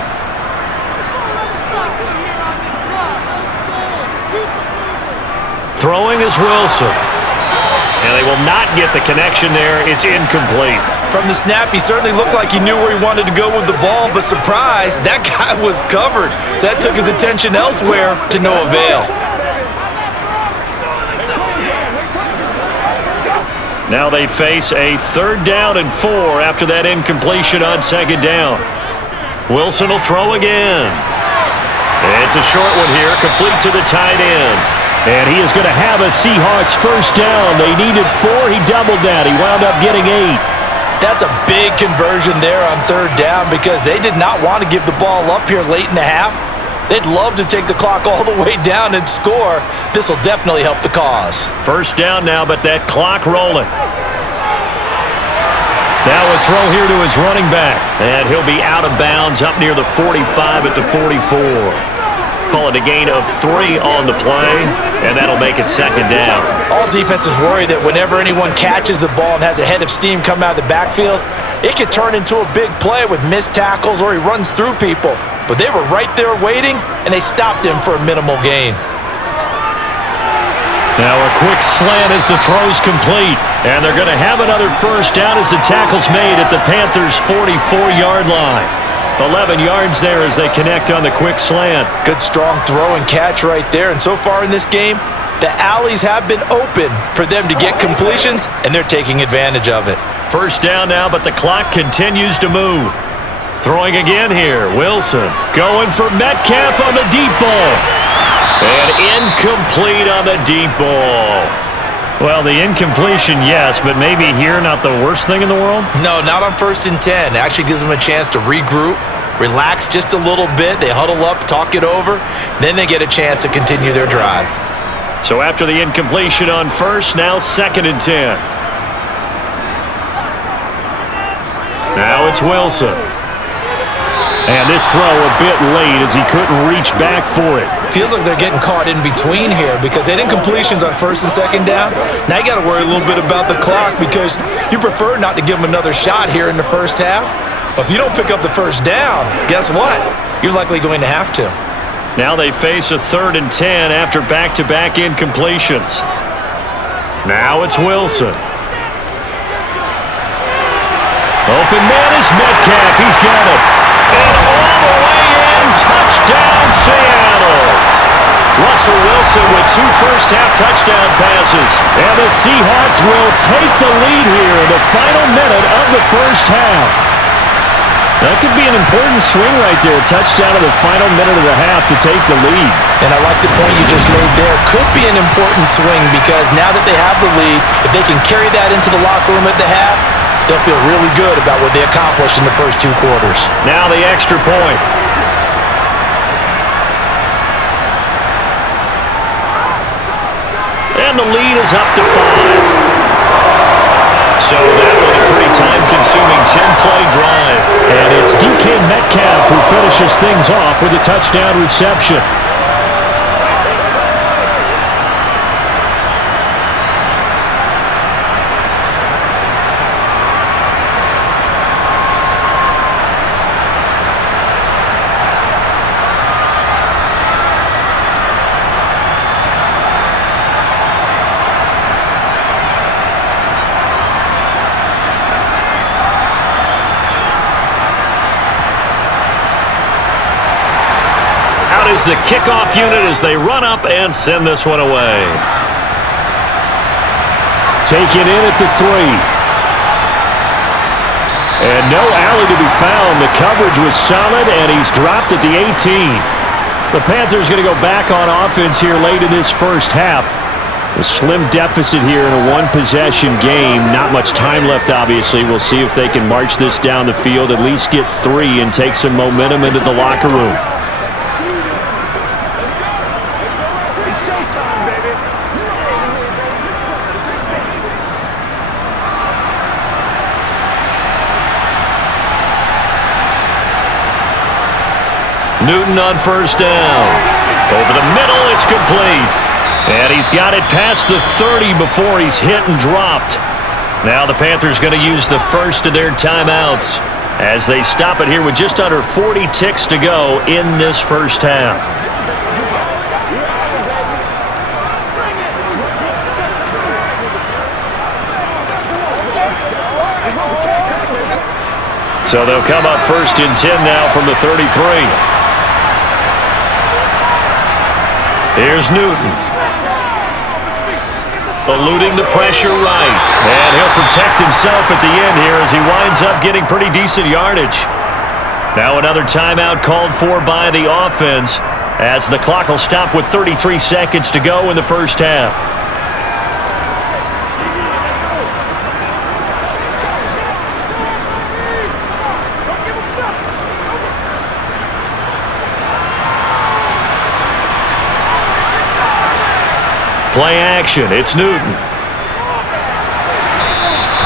Throwing is Wilson. And they will not get the connection there. It's incomplete. From the snap, he certainly looked like he knew where he wanted to go with the ball, but surprise, that guy was covered. So that took his attention elsewhere to no avail. Now they face a 3rd down and 4 after that incompletion on 2nd down. Wilson will throw again. It's a short one here, complete to the tight end. And he is going to have a Seahawks 1st down. They needed 4. He doubled that. He wound up getting 8. That's a big conversion there on 3rd down because they did not want to give the ball up here late in the half. They'd love to take the clock all the way down and score. This will definitely help the cause. 1st down now, but that clock rolling. Now a throw here to his running back. And he'll be out of bounds up near the 45 at the 44. Call it a gain of 3 on the play, and that'll make it 2nd down. All defenses worry that whenever anyone catches the ball and has a head of steam come out of the backfield, it could turn into a big play with missed tackles or he runs through people. But they were right there waiting, and they stopped him for a minimal gain. Now a quick slant as the throw's complete, and they're going to have another 1st down as the tackle's made at the Panthers' 44-yard line. 11 yards there as they connect on the quick slant. Good strong throw and catch right there. And so far in this game, the alleys have been open for them to get completions, and they're taking advantage of it. 1st down now, but the clock continues to move. Throwing again here, Wilson. Going for Metcalf on the deep ball. And incomplete on the deep ball. Well, the incompletion, yes, but maybe here not the worst thing in the world? No, not on 1st and 10. It actually gives them a chance to regroup, relax just a little bit. They huddle up, talk it over. Then they get a chance to continue their drive. So after the incompletion on 1st, now 2nd and 10. Now it's Wilson. And this throw a bit late as he couldn't reach back for it. Feels like they're getting caught in between here because they had incompletions on 1st and 2nd down. Now you got to worry a little bit about the clock because you prefer not to give them another shot here in the 1st half. But if you don't pick up the 1st down, guess what? You're likely going to have to. Now they face a 3rd and 10 after back-to-back incompletions. Now it's Wilson. Open man is Metcalf. He's got it. And all the way in, touchdown Seattle. Russell Wilson with 2 first-half touchdown passes. And the Seahawks will take the lead here in the final minute of the first half. That could be an important swing right there. Touchdown in the final minute of the half to take the lead. And I like the point you just made there. Could be an important swing because now that they have the lead, if they can carry that into the locker room at the half, they'll feel really good about what they accomplished in the first 2 quarters. Now the extra point. And the lead is up to 5. So that was a pretty time-consuming 10-play drive. And it's DK Metcalf who finishes things off with a touchdown reception. Is the kickoff unit as they run up and send this one away. Taken in at the 3. And no alley to be found. The coverage was solid, and he's dropped at the 18. The Panthers going to go back on offense here late in this first half. A slim deficit here in a one-possession game. Not much time left, obviously. We'll see if they can march this down the field, at least get 3, and take some momentum into the locker room. Newton on first down. Over the middle, it's complete. And he's got it past the 30 before he's hit and dropped. Now the Panthers going to use the first of their timeouts as they stop it here with just under 40 ticks to go in this first half. So they'll come up first and 10 now from the 33. Here's Newton. Eluding the pressure right. And he'll protect himself at the end here as he winds up getting pretty decent yardage. Now another timeout called for by the offense as the clock will stop with 33 seconds to go in the first half. Play action, it's Newton.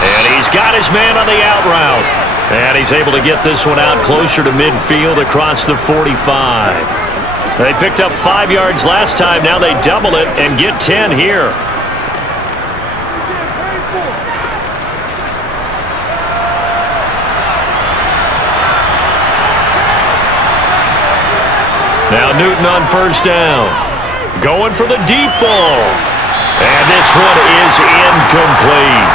And he's got his man on the out route. And he's able to get this one out closer to midfield across the 45. They picked up 5 yards last time, now they double it and get 10 here. Now Newton on first down. Going for the deep ball. And this one is incomplete.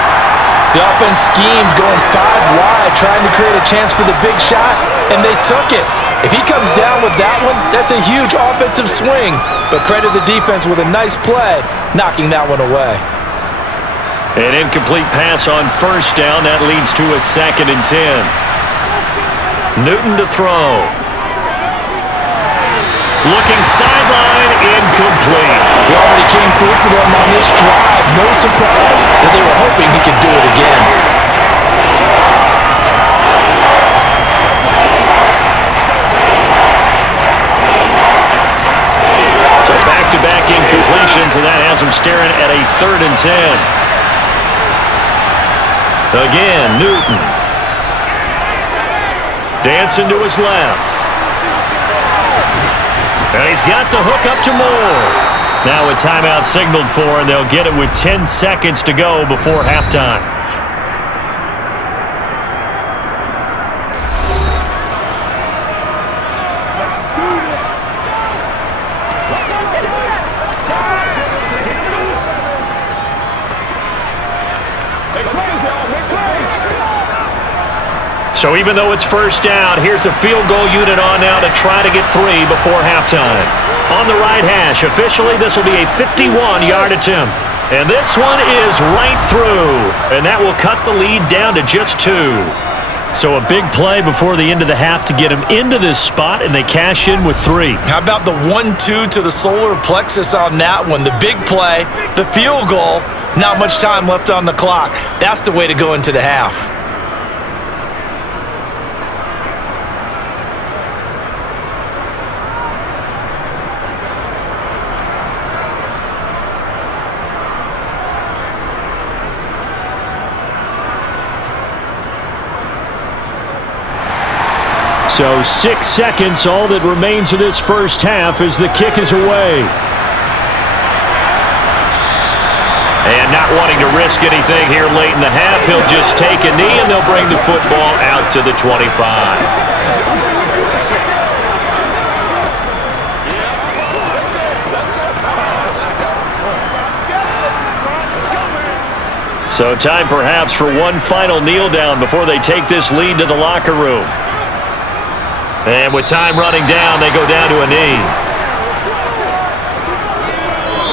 The offense schemed going 5 wide, trying to create a chance for the big shot, and they took it. If he comes down with that one, that's a huge offensive swing. But credit the defense with a nice play, knocking that one away. An incomplete pass on first down. That leads to a 2nd and 10. Newton to throw. Looking sideline, incomplete. He already came through for them on this drive. No surprise that they were hoping he could do it again. So back-to-back incompletions, and that has him staring at a 3rd and 10. Again, Newton. Dancing to his left. And he's got the hook up to Moore. Now a timeout signaled for, and they'll get it with 10 seconds to go before halftime. So even though it's first down, here's the field goal unit on now to try to get 3 before halftime. On the right hash, officially this will be a 51-yard attempt. And this one is right through. And that will cut the lead down to just 2. So a big play before the end of the half to get him into this spot, and they cash in with 3. How about the 1-2 to the solar plexus on that one? The big play, the field goal, not much time left on the clock. That's the way to go into the half. So 6 seconds, all that remains of this first half as the kick is away. And not wanting to risk anything here late in the half, he'll just take a knee and they'll bring the football out to the 25. So time perhaps for one final kneel down before they take this lead to the locker room. And with time running down, they go down to a knee.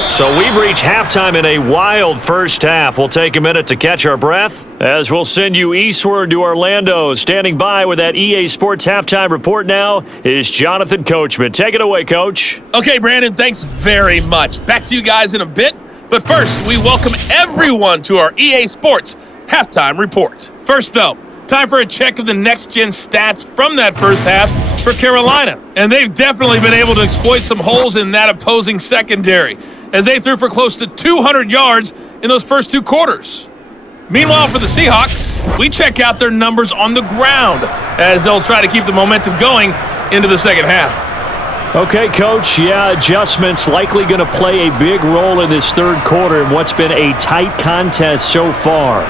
So we've reached halftime in a wild first half. We'll take a minute to catch our breath as we'll send you eastward to Orlando. Standing by with that EA Sports halftime report now is Jonathan Coachman. Take it away, Coach. Okay, Brandon, thanks very much. Back to you guys in a bit. But first, we welcome everyone to our EA Sports halftime report. First, though, time for a check of the next-gen stats from that first half for Carolina. And they've definitely been able to exploit some holes in that opposing secondary, as they threw for close to 200 yards in those first two quarters. Meanwhile, for the Seahawks, we check out their numbers on the ground, as they'll try to keep the momentum going into the second half. Okay, Coach, adjustments likely going to play a big role in this third quarter in what's been a tight contest so far.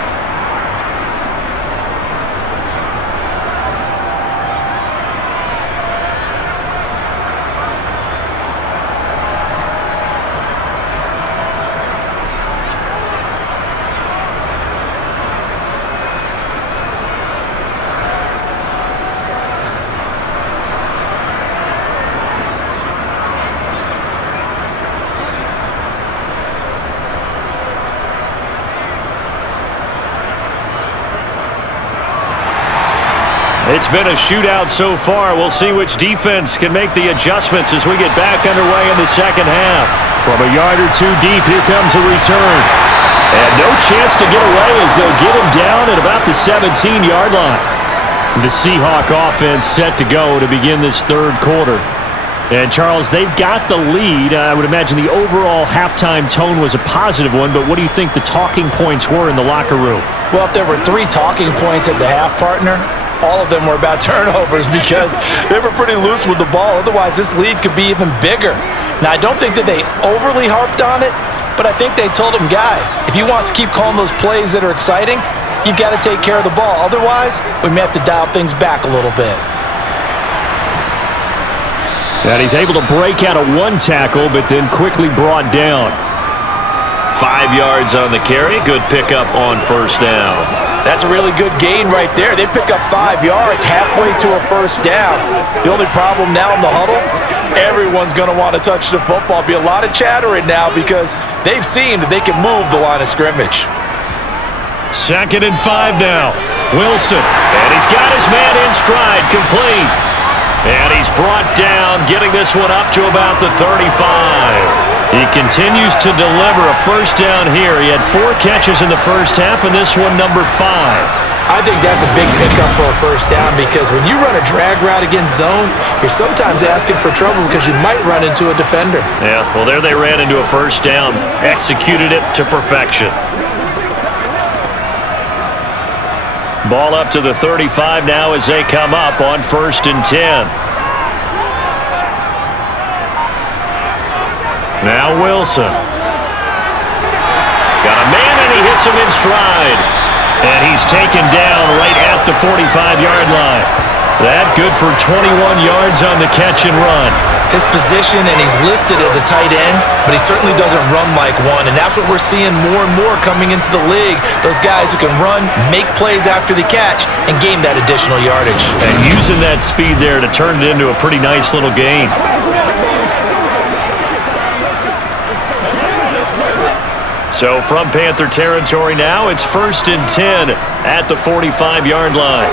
It's been a shootout so far. We'll see which defense can make the adjustments as we get back underway in the second half. From a yard or two deep, here comes a return. And no chance to get away as they'll get him down at about the 17-yard line. The Seahawk offense set to go to begin this third quarter. And, Charles, they've got the lead. I would imagine the overall halftime tone was a positive one, but what do you think the talking points were in the locker room? Well, if there were 3 talking points at the half, partner, all of them were about turnovers because they were pretty loose with the ball. Otherwise, this lead could be even bigger. Now, I don't think that they overly harped on it, but I think they told them, guys, if you want to keep calling those plays that are exciting, you've got to take care of the ball. Otherwise, we may have to dial things back a little bit. And he's able to break out of one tackle, but then quickly brought down. 5 yards on the carry. Good pickup on first down. That's a really good gain right there. They pick up 5 yards halfway to a first down. The only problem now in the huddle, everyone's going to want to touch the football. Be a lot of chattering now because they've seen that they can move the line of scrimmage. 2nd and 5 now. Wilson. And he's got his man in stride, complete. And he's brought down, getting this one up to about the 35. He continues to deliver a first down here. He had 4 catches in the first half, and this one number 5. I think that's a big pickup for a first down because when you run a drag route against zone, you're sometimes asking for trouble because you might run into a defender. Yeah, well, there they ran into a first down. Executed it to perfection. Ball up to the 35 now as they come up on 1st and 10. Now Wilson. Got a man and he hits him in stride. And he's taken down right at the 45-yard line. That good for 21 yards on the catch and run. His position, and he's listed as a tight end, but he certainly doesn't run like one, and that's what we're seeing more and more coming into the league. Those guys who can run, make plays after the catch, and gain that additional yardage. And using that speed there to turn it into a pretty nice little gain. So from Panther territory now, it's 1st and 10 at the 45-yard line.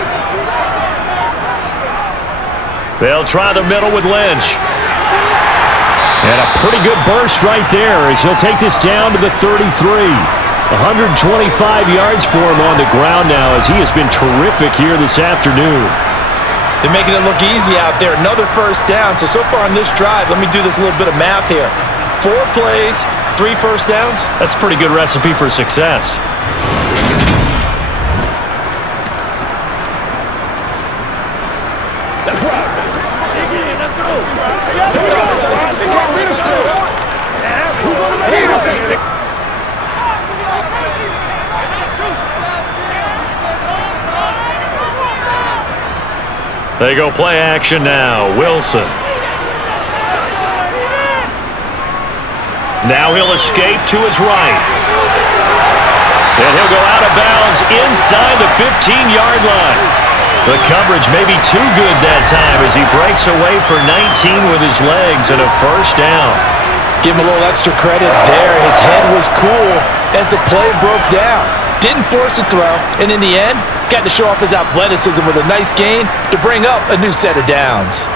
They'll try the middle with Lynch. And a pretty good burst right there as he'll take this down to the 33. 125 yards for him on the ground now as he has been terrific here this afternoon. They're making it look easy out there. Another first down. So far on this drive, let me do this little bit of math here. 4 plays, 3 first downs. That's a pretty good recipe for success. That's right. They go play action now. Wilson. Now he'll escape to his right. And he'll go out of bounds inside the 15-yard line. The coverage may be too good that time as he breaks away for 19 with his legs and a first down. Give him a little extra credit there. His head was cool as the play broke down. Didn't force a throw, and in the end, got to show off his athleticism with a nice gain to bring up a new set of downs.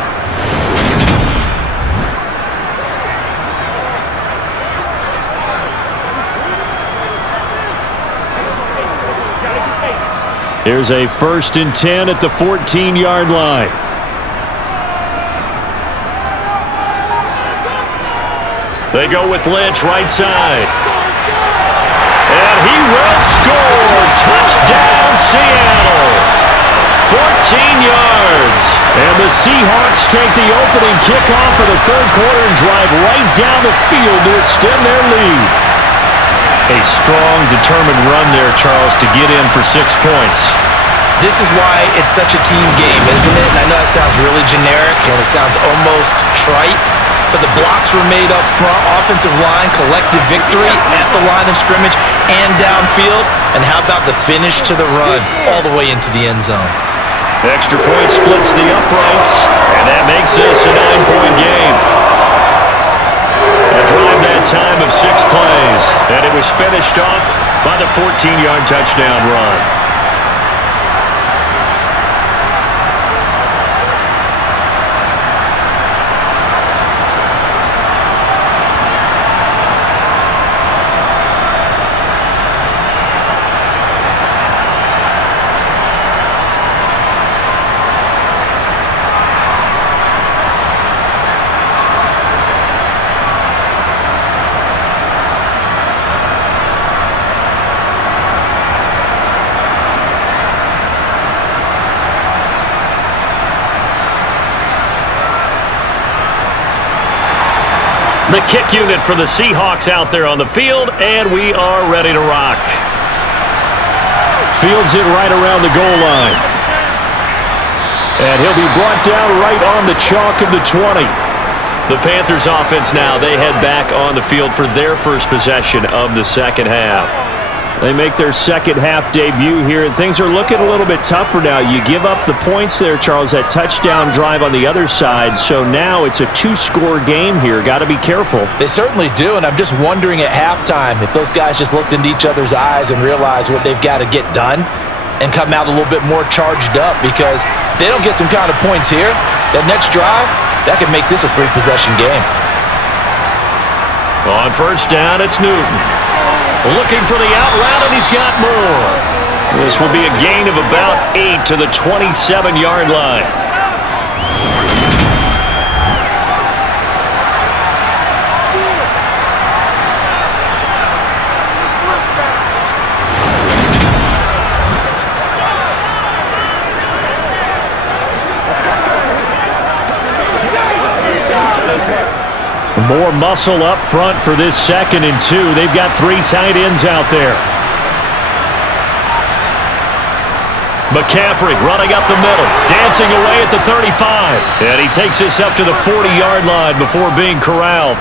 Here's a 1st and 10 at the 14-yard line. They go with Lynch right side. And he will score. Touchdown, Seattle. 14 yards. And the Seahawks take the opening kickoff of the third quarter and drive right down the field to extend their lead. A strong, determined run there, Charles, to get in for 6 points. This is why it's such a team game, isn't it? And I know it sounds really generic and it sounds almost trite, but the blocks were made up front, offensive line, collective victory at the line of scrimmage and downfield. And how about the finish to the run all the way into the end zone? Extra point splits the uprights, and that makes this a 9-point game. A drive that time of 6 plays, and it was finished off by the 14-yard touchdown run. The kick unit for the Seahawks out there on the field, and we are ready to rock. Fields it right around the goal line. And he'll be brought down right on the chalk of the 20. The Panthers offense now, they head back on the field for their first possession of the second half. They make their second half debut here, and things are looking a little bit tougher now. You give up the points there, Charles, that touchdown drive on the other side, so now it's a 2-score game here. Got to be careful. They certainly do, and I'm just wondering at halftime if those guys just looked into each other's eyes and realized what they've got to get done and come out a little bit more charged up, because if they don't get some kind of points here, that next drive, that could make this a 3-possession game. On first down, it's Newton. Looking for the out route, and he's got more. This will be a gain of about 8 to the 27-yard line. More muscle up front for this 2nd and 2. They've got 3 tight ends out there. McCaffrey running up the middle, dancing away at the 35. And he takes this up to the 40-yard line before being corralled.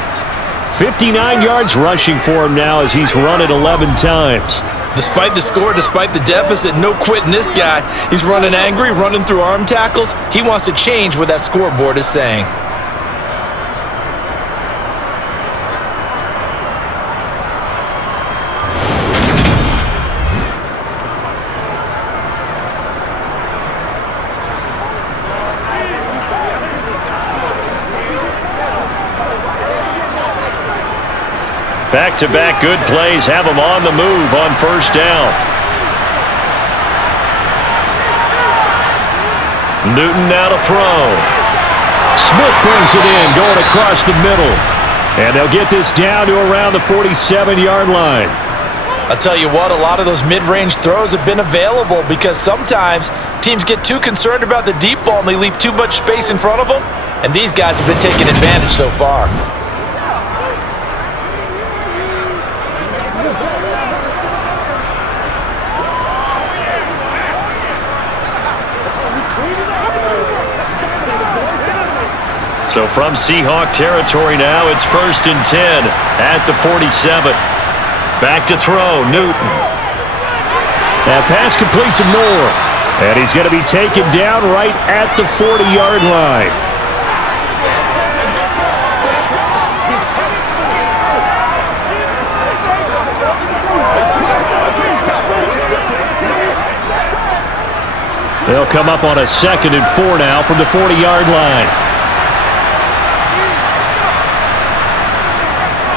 59 yards rushing for him now as he's run it 11 times. Despite the score, despite the deficit, no quitting this guy. He's running angry, running through arm tackles. He wants to change what that scoreboard is saying. Back-to-back good plays have him on the move on first down. Newton now to throw. Smith brings it in, going across the middle. And they'll get this down to around the 47-yard line. I'll tell you what, a lot of those mid-range throws have been available because sometimes teams get too concerned about the deep ball and they leave too much space in front of them. and these guys have been taking advantage so far. So from Seahawk territory now, it's 1st and 10 at the 47. Back to throw, Newton. That pass complete to Moore. And he's going to be taken down right at the 40-yard line. They'll come up on a 2nd and 4 now from the 40-yard line.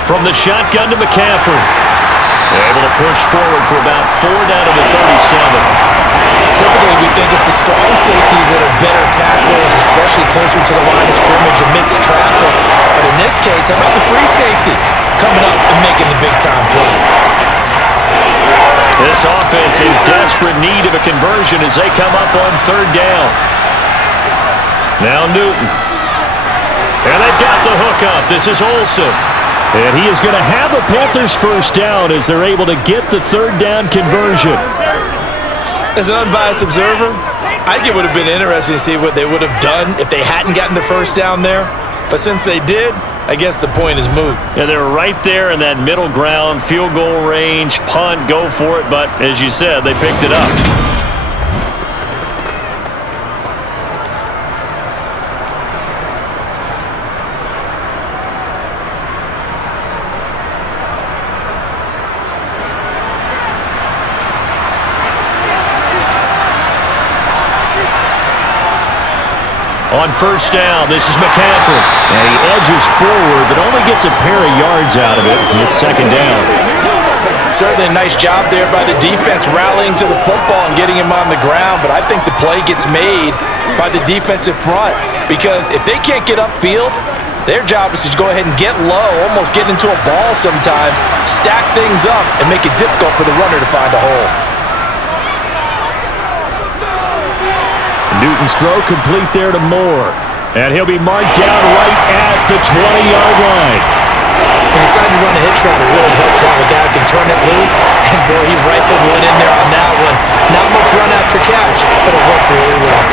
From the shotgun to McCaffrey. Able to push forward for about 4 down to the 37. Typically, we think it's the strong safeties that are better tacklers, especially closer to the line of scrimmage amidst traffic. But in this case, how about the free safety coming up and making the big-time play? This offense in desperate need of a conversion as they come up on 3rd down. Now Newton. And they've got the hook up. This is Olsen. And he is going to have a Panthers first down as they're able to get the 3rd down conversion. As an unbiased observer, I think it would have been interesting to see what they would have done if they hadn't gotten the first down there. But since they did, I guess the point is moot. Yeah, they're right there in that middle ground, field goal range, punt, go for it. But as you said, they picked it up. On 1st down, this is McCaffrey. And he edges forward, but only gets a pair of yards out of it. And it's 2nd down. Certainly a nice job there by the defense rallying to the football and getting him on the ground. But I think the play gets made by the defensive front. Because if they can't get upfield, their job is to go ahead and get low, almost get into a ball sometimes, stack things up, and make it difficult for the runner to find a hole. Newton's throw complete there to Moore. And he'll be marked down right at the 20-yard line. He decided to run a hitch route. It really helped to have a guy who can turn it loose. And, boy, he rifled one in there on that one. Not much run after catch, but it worked really well.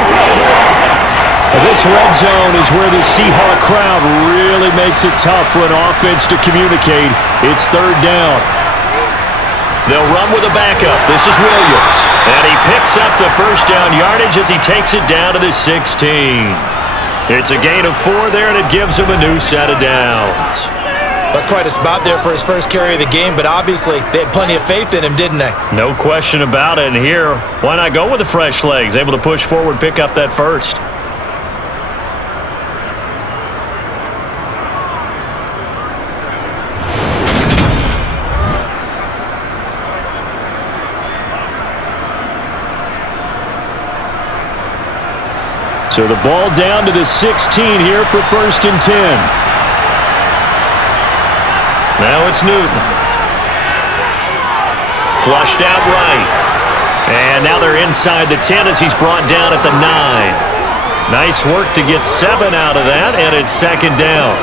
This red zone is where the Seahawk crowd really makes it tough for an offense to communicate. It's 3rd down. They'll run with a backup. This is Williams. And he picks up the first down yardage as he takes it down to the 16. It's a gain of 4 there, and it gives him a new set of downs. That's quite a spot there for his first carry of the game, but obviously they had plenty of faith in him, didn't they? No question about it. And here, why not go with the fresh legs? Able to push forward, pick up that first. So the ball down to the 16 here for 1st and 10. Now it's Newton. Flushed out right. And now they're inside the 10 as he's brought down at the 9. Nice work to get 7 out of that, and it's 2nd down.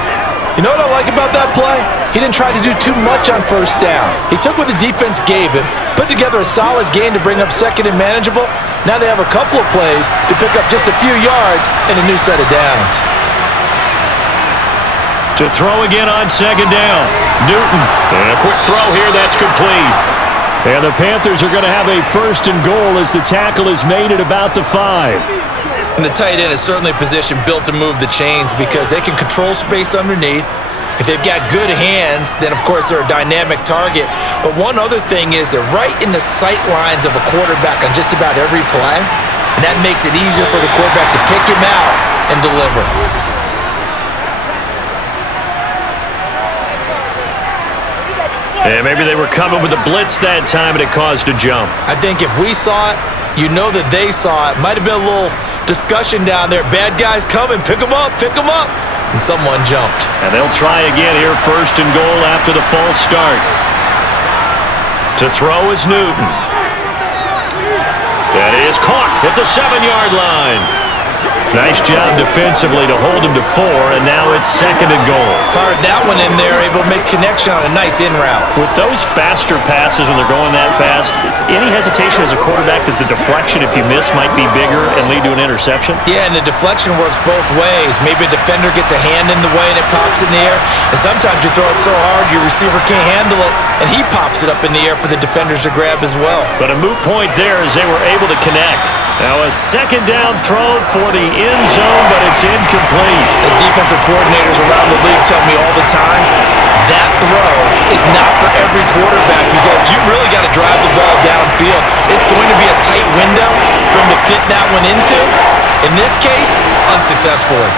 You know what I like about that play? He didn't try to do too much on 1st down. He took what the defense gave him, put together a solid gain to bring up 2nd and manageable. Now they have a couple of plays to pick up just a few yards and a new set of downs. To throw again on 2nd down. Newton. And a quick throw here. That's complete. And the Panthers are going to have a 1st and goal as the tackle is made at about the 5. And the tight end is certainly a position built to move the chains because they can control space underneath. If they've got good hands, then, of course, they're a dynamic target. But one other thing is they're right in the sight lines of a quarterback on just about every play, and that makes it easier for the quarterback to pick him out and deliver. And maybe they were coming with a blitz that time, and it caused a jump. I think if we saw it, you know that they saw it. Might have been a little discussion down there. Bad guys coming. Pick them up. Pick them up. And someone jumped. And they'll try again here, 1st and goal after the false start. To throw is Newton. That is caught at the 7-yard line. Nice job defensively to hold him to 4, and now it's 2nd and goal. Fired that one in there, able to make connection on a nice in route. With those faster passes when they're going that fast, any hesitation as a quarterback that the deflection, if you miss, might be bigger and lead to an interception? Yeah, and the deflection works both ways. Maybe a defender gets a hand in the way and it pops in the air, and sometimes you throw it so hard your receiver can't handle it, and he pops it up in the air for the defenders to grab as well. But a moot point there as they were able to connect. Now a 2nd down throw for the end zone, but it's incomplete. As defensive coordinators around the league tell me all the time, that throw is not for every quarterback because you've really got to drive the ball downfield. It's going to be a tight window for him to fit that one into. In this case, unsuccessfully.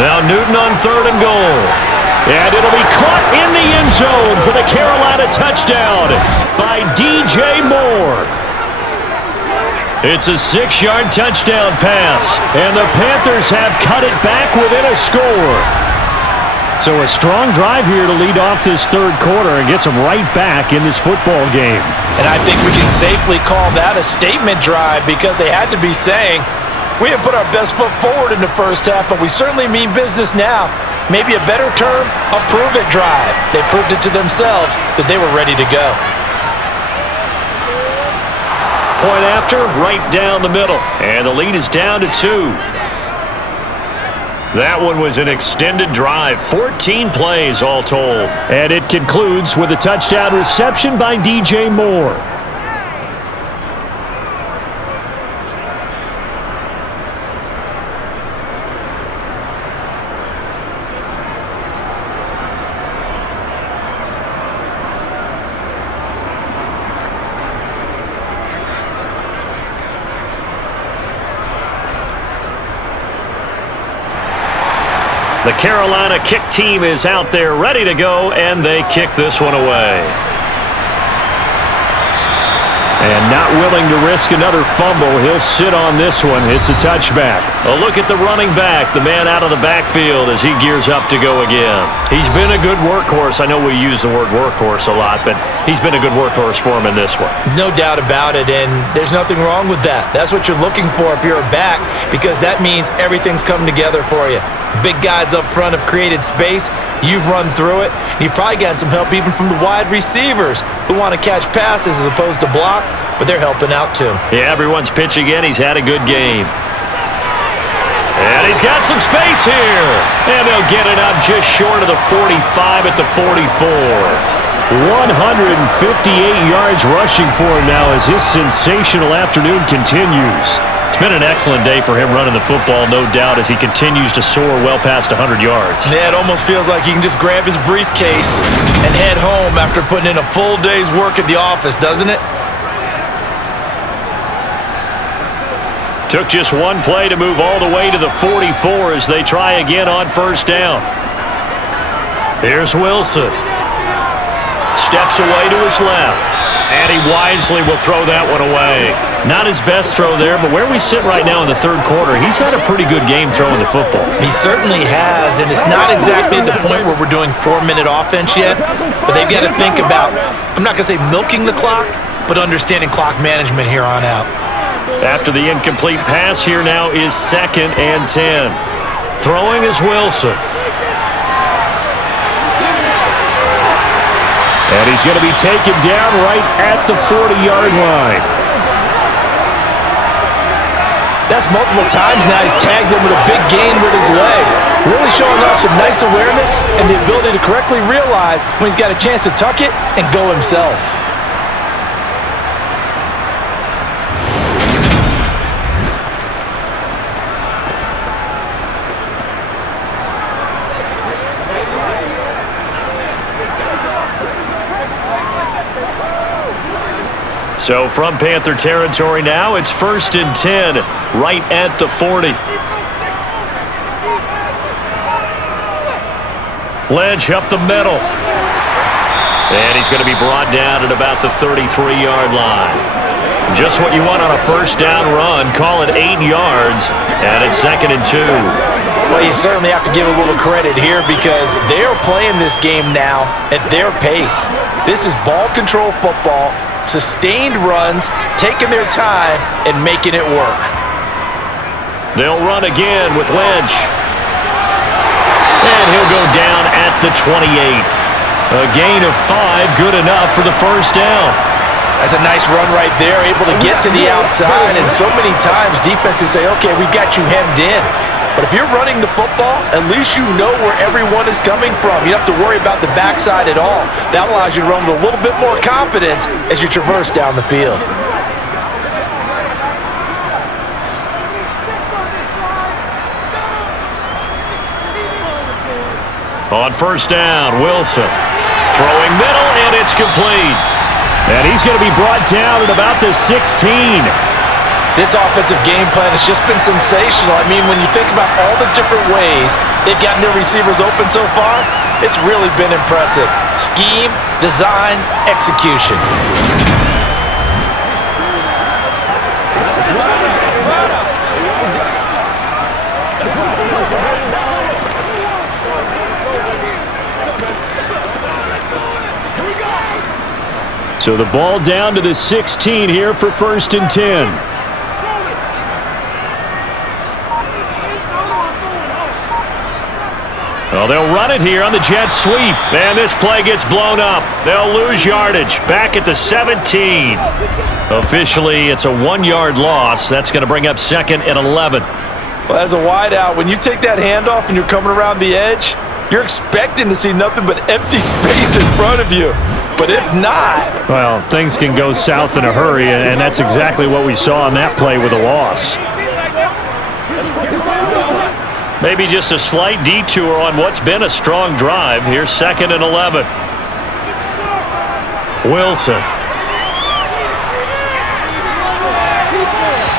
Now Newton on 3rd and goal. And it'll be caught in the end zone for the Carolina touchdown by DJ Moore. It's a 6-yard touchdown pass, and the Panthers have cut it back within a score. So a strong drive here to lead off this 3rd quarter and gets them right back in this football game. And I think we can safely call that a statement drive because they had to be saying, we didn't put our best foot forward in the first half, but we certainly mean business now. Maybe a better term, a prove-it drive. They proved it to themselves that they were ready to go. Point after, right down the middle. And the lead is down to 2. That one was an extended drive, 14 plays all told. And it concludes with a touchdown reception by DJ Moore. The Carolina kick team is out there ready to go, and they kick this one away. And not willing to risk another fumble, he'll sit on this one. It's a touchback. A look at the running back, the man out of the backfield as he gears up to go again. He's been a good workhorse. I know we use the word workhorse a lot, but he's been a good workhorse for him in this one. No doubt about it, and there's nothing wrong with that. That's what you're looking for if you're a back, because that means everything's come together for you. The big guys up front have created space. You've run through it. And you've probably gotten some help even from the wide receivers who want to catch passes as opposed to block, but they're helping out too. Yeah, everyone's pitching in. He's had a good game. And he's got some space here. And they'll get it up just short of the 45 at the 44. 158 yards rushing for him now as his sensational afternoon continues. It's been an excellent day for him running the football, no doubt, as he continues to soar well past 100 yards. Yeah, it almost feels like he can just grab his briefcase and head home after putting in a full day's work at the office, doesn't it? Took just one play to move all the way to the 44 as they try again on 1st down. Here's Wilson. Steps away to his left. And he wisely will throw that one away. Not his best throw there, but where we sit right now in the 3rd quarter, he's had a pretty good game throwing the football. He certainly has, and it's not exactly at the point where we're doing 4-minute offense yet, but they've got to think about, I'm not going to say milking the clock, but understanding clock management here on out. After the incomplete pass, here now is 2nd and 10. Throwing is Wilson. And he's going to be taken down right at the 40-yard line. That's multiple times now he's tagged him with a big gain with his legs. Really showing off some nice awareness and the ability to correctly realize when he's got a chance to tuck it and go himself. So from Panther territory now, it's 1st and 10, right at the 40. Lynch up the middle. And he's going to be brought down at about the 33-yard line. Just what you want on a 1st down run. Call it 8 yards, and it's 2nd and 2. Well, you certainly have to give a little credit here because they're playing this game now at their pace. This is ball control football. sustained runs, taking their time, and making it work. They'll run again with Lynch. And he'll go down at the 28. A gain of 5, good enough for the first down. That's a nice run right there, able to get to the outside, and so many times defenses say, okay, we got you hemmed in. But if you're running the football, at least you know where everyone is coming from. You don't have to worry about the backside at all. That allows you to run with a little bit more confidence as you traverse down the field. On first down, Wilson throwing middle, and it's complete. And he's going to be brought down at about the 16. This offensive game plan has just been sensational. I mean, when you think about all the different ways they've gotten their receivers open so far, it's really been impressive. Scheme, design, execution. So the ball down to the 16 here for 1st and 10. Well, they'll run it here on the jet sweep. And this play gets blown up. They'll lose yardage. Back at the 17. Officially, it's a 1-yard loss. That's going to bring up 2nd and 11. Well, as a wideout, when you take that handoff and you're coming around the edge, you're expecting to see nothing but empty space in front of you. But if not... Well, things can go south in a hurry, and that's exactly what we saw on that play with a loss. Maybe just a slight detour on what's been a strong drive. Here's 2nd and 11. Wilson.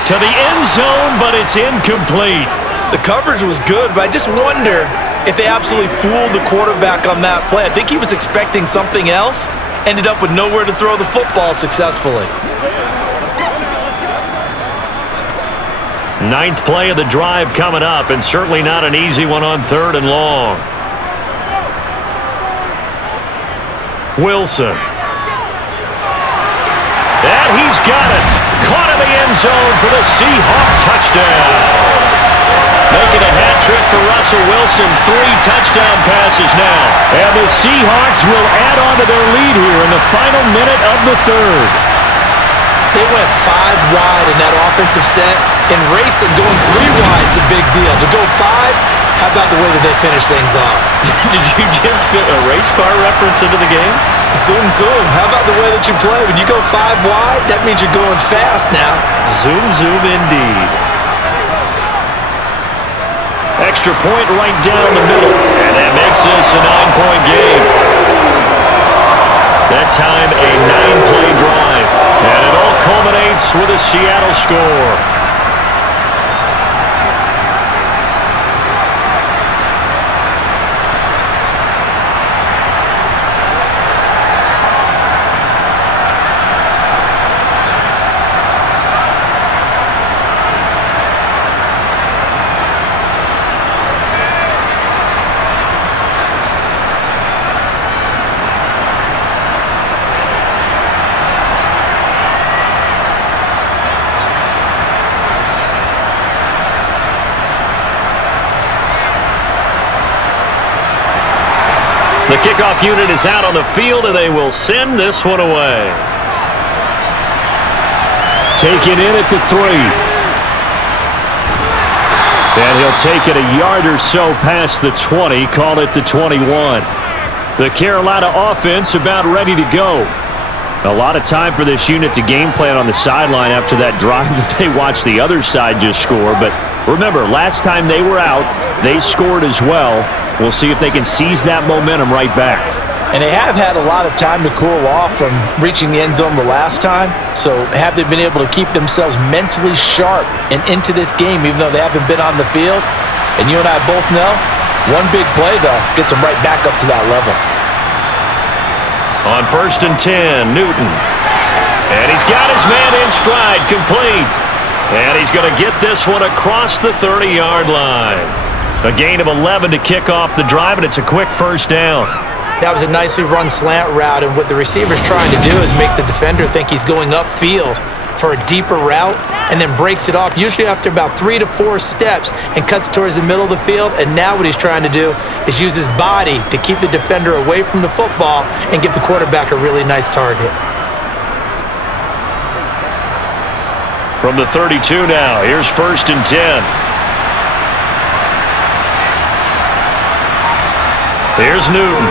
To the end zone, but it's incomplete. The coverage was good, but I just wonder if they absolutely fooled the quarterback on that play. I think he was expecting something else, ended up with nowhere to throw the football successfully. 9th play of the drive coming up, and certainly not an easy one on 3rd and long. Wilson. And he's got it. Caught in the end zone for the Seahawk touchdown. Making a hat trick for Russell Wilson. 3 touchdown passes now. And the Seahawks will add on to their lead here in the final minute of the 3rd. They went 5 wide in that offensive set. In racing, going 3 wide's a big deal. To go 5, how about the way that they finish things off? Did you just fit a race car reference into the game? Zoom, zoom. How about the way that you play? When you go 5 wide, that means you're going fast now. Zoom, zoom indeed. Extra point right down the middle. And that makes this a 9-point game. That time a 9-play drive. And it all culminates with a Seattle score. The kickoff unit is out on the field, and they will send this one away. Taken in at the 3. And he'll take it a yard or so past the 20, call it the 21. The Carolina offense about ready to go. A lot of time for this unit to game plan on the sideline after that drive that they watched the other side just score. But remember, last time they were out, they scored as well. We'll see if they can seize that momentum right back. And they have had a lot of time to cool off from reaching the end zone the last time. So have they been able to keep themselves mentally sharp and into this game, even though they haven't been on the field? And you and I both know, one big play, though, gets them right back up to that level. On 1st and 10, Newton. And he's got his man in stride, complete. And he's going to get this one across the 30-yard line. A gain of 11 to kick off the drive, and it's a quick first down. That was a nicely run slant route, and what the receiver's trying to do is make the defender think he's going upfield for a deeper route, and then breaks it off, usually after about 3 to 4 steps, and cuts towards the middle of the field. And now what he's trying to do is use his body to keep the defender away from the football and give the quarterback a really nice target. From the 32 now, here's 1st and 10. Here's Newton.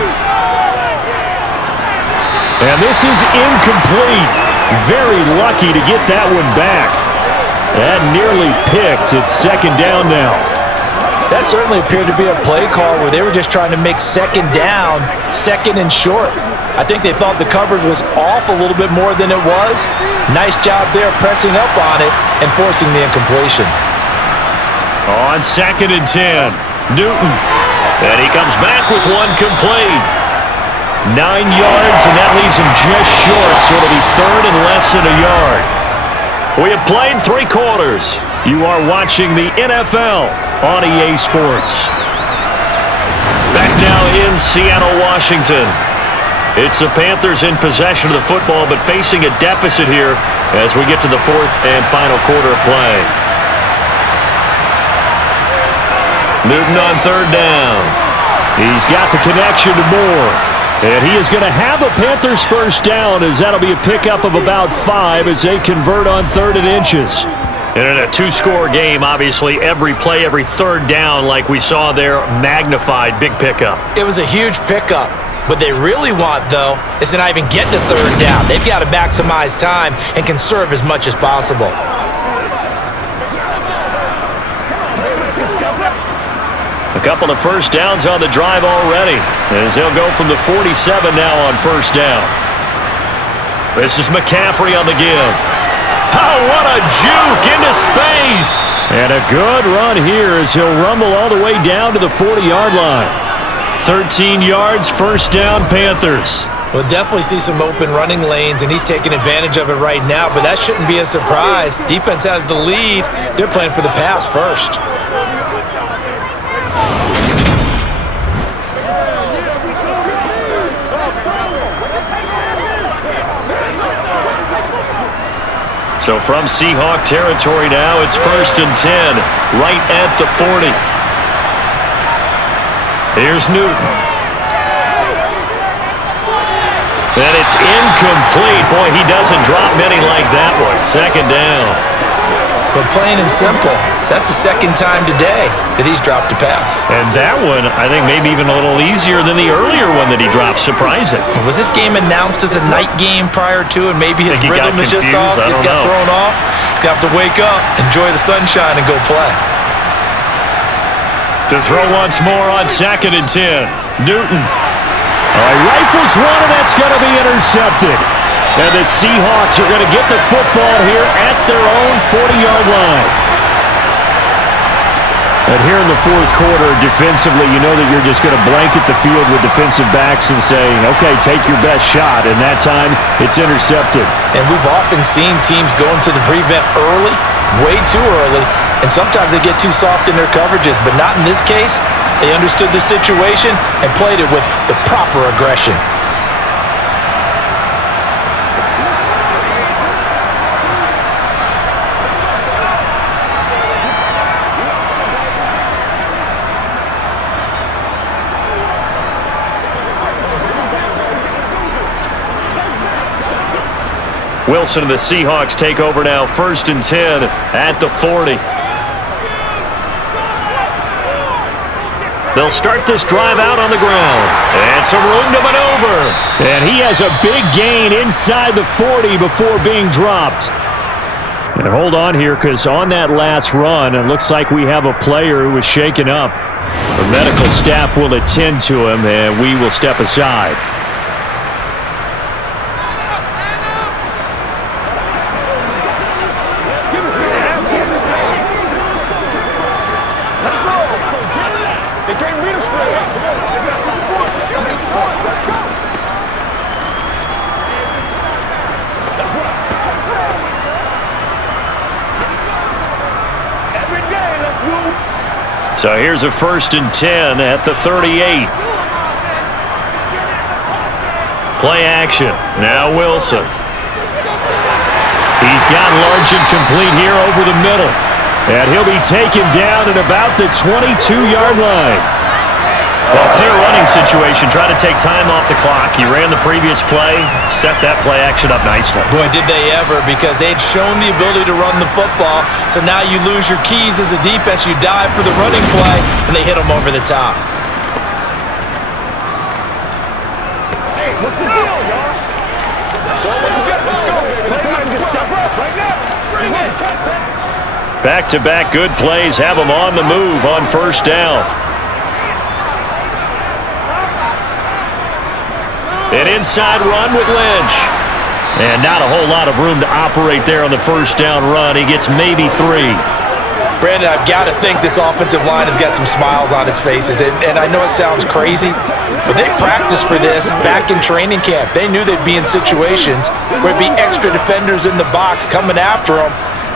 And this is incomplete. Very lucky to get that one back. That nearly picked. It's 2nd down now. That certainly appeared to be a play call where they were just trying to make 2nd down, 2nd and short. I think they thought the coverage was off a little bit more than it was. Nice job there pressing up on it and forcing the incompletion. On 2nd and 10, Newton. And he comes back with one complete. 9 yards, and that leaves him just short, so it'll be 3rd and less than a yard. We have played 3 quarters. You are watching the NFL on EA Sports. Back now in Seattle, Washington. It's the Panthers in possession of the football, but facing a deficit here as we get to the 4th and final quarter of play. Newton on 3rd down. He's got the connection to Moore. And he is going to have a Panthers 1st down, as that'll be a pickup of about 5 as they convert on 3rd and inches. And in a 2-score game, obviously, every play, every 3rd down, like we saw there, magnified, big pickup. It was a huge pickup. What they really want, though, is to not even get to 3rd down. They've got to maximize time and conserve as much as possible. A couple of 1st downs on the drive already, as they'll go from the 47 now on 1st down. This is McCaffrey on the give. Oh, what a juke into space! And a good run here as he'll rumble all the way down to the 40-yard line. 13 yards, 1st down, Panthers. We'll definitely see some open running lanes, and he's taking advantage of it right now, but that shouldn't be a surprise. Defense has the lead. They're playing for the pass first. So from Seahawk territory now, it's 1st and 10, right at the 40. Here's Newton. And it's incomplete. Boy, he doesn't drop many like that one. 2nd down. But plain and simple, that's the 2nd time today that he's dropped a pass. And that one, I think, maybe even a little easier than the earlier one that he dropped. Surprising. Was this game announced as a night game prior to, and maybe his rhythm is just off? He's got thrown off. He's got to wake up, enjoy the sunshine, and go play. To throw once more on 2nd and 10. Newton. Rifles one, and that's going to be intercepted. And the Seahawks are going to get the football here at their own 40-yard line. And here in the 4th quarter, defensively, you know that you're just going to blanket the field with defensive backs and say, okay, take your best shot. And that time, it's intercepted. And we've often seen teams go into the prevent early, way too early, and sometimes they get too soft in their coverages, but not in this case. They understood the situation and played it with the proper aggression. Wilson and the Seahawks take over now, 1st and 10 at the 40. They'll start this drive out on the ground. And some room to maneuver. And he has a big gain inside the 40 before being dropped. And hold on here, because on that last run, it looks like we have a player who was shaken up. The medical staff will attend to him, and we will step aside. So here's a 1st and 10 at the 38. Play action. Now Wilson. He's got Largent complete here over the middle. And he'll be taken down at about the 22-yard line. Well, clear running situation. Try to take time off the clock. He ran the previous play, set that play action up nicely. Boy, did they ever, because they'd shown the ability to run the football. So now you lose your keys as a defense. You dive for the running play, and they hit them over the top. Hey, what's the deal, y'all? Show what you got. Let's go, baby. Let's get step up right now. Bring it. Back-to-back good plays have them on the move on first down. An inside run with Lynch. And not a whole lot of room to operate there on the first down run. He gets maybe 3. Brandon, I've got to think this offensive line has got some smiles on its faces. And I know it sounds crazy, but they practiced for this back in training camp. They knew they'd be in situations where it'd be extra defenders in the box coming after them,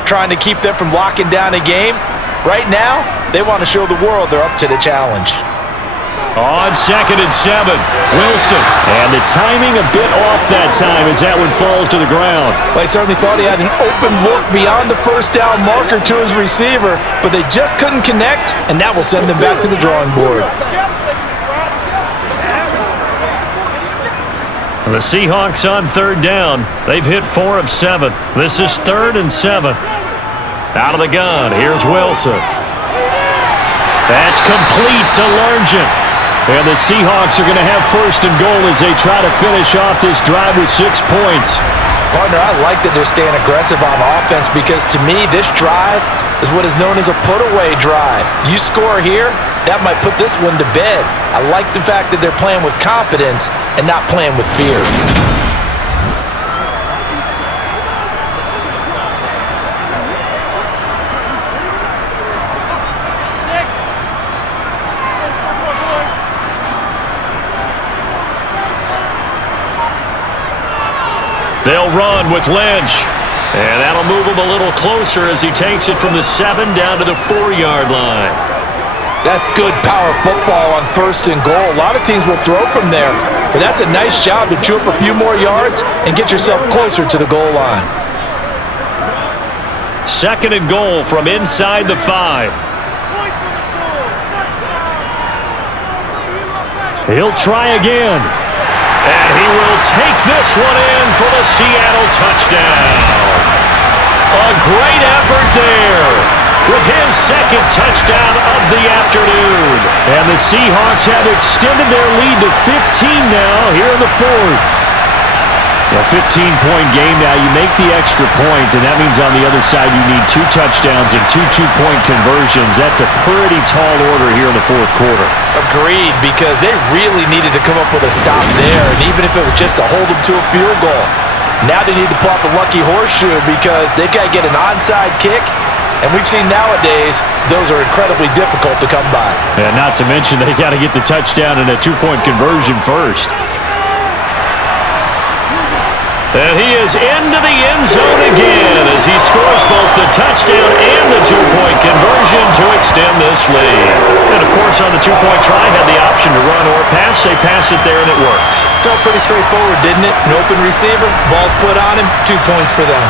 trying to keep them from locking down a game. Right now, they want to show the world they're up to the challenge. On 2nd and 7, Wilson. And the timing a bit off that time as that one falls to the ground. Well, he certainly thought he had an open look beyond the first down marker to his receiver, but they just couldn't connect, and that will send them back to the drawing board. The Seahawks on 3rd down. They've hit 4 of 7. This is 3rd and 7. Out of the gun, here's Wilson. That's complete to Largent. And the Seahawks are going to have 1st and goal as they try to finish off this drive with 6 points. Partner, I like that they're staying aggressive on offense, because to me, this drive is what is known as a put-away drive. You score here, that might put this one to bed. I like the fact that they're playing with confidence and not playing with fear. They'll run with Lynch. And that'll move him a little closer as he takes it from the 7 down to the 4-yard line. That's good power football on 1st and goal. A lot of teams will throw from there, but that's a nice job to chew up a few more yards and get yourself closer to the goal line. 2nd and goal from inside the 5. He'll try again. And he will take this one in for the Seattle touchdown. A great effort there with his 2nd touchdown of the afternoon. And the Seahawks have extended their lead to 15 now here in the 4th. A 15-point game now. You make the extra point, and that means on the other side you need 2 touchdowns and 2 two-point conversions. That's a pretty tall order here in the 4th quarter. Agreed, because they really needed to come up with a stop there, and even if it was just to hold them to a field goal. Now they need to pull out the lucky horseshoe, because they've got to get an onside kick, and we've seen nowadays those are incredibly difficult to come by. And not to mention they got to get the touchdown and a 2-point conversion first. And he is into the end zone again as he scores both the touchdown and the 2-point conversion to extend this lead. And, of course, on the 2-point try, had the option to run or pass. They pass it there, and it works. Felt pretty straightforward, didn't it? An open receiver, ball's put on him, 2 points for them.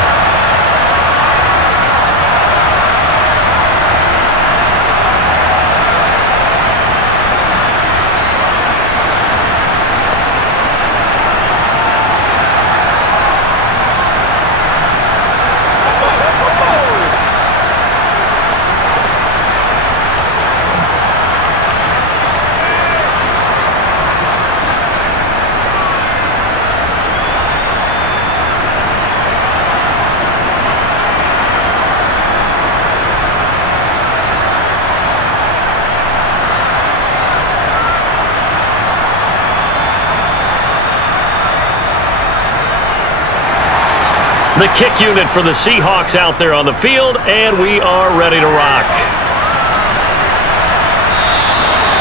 The kick unit for the Seahawks out there on the field, and we are ready to rock.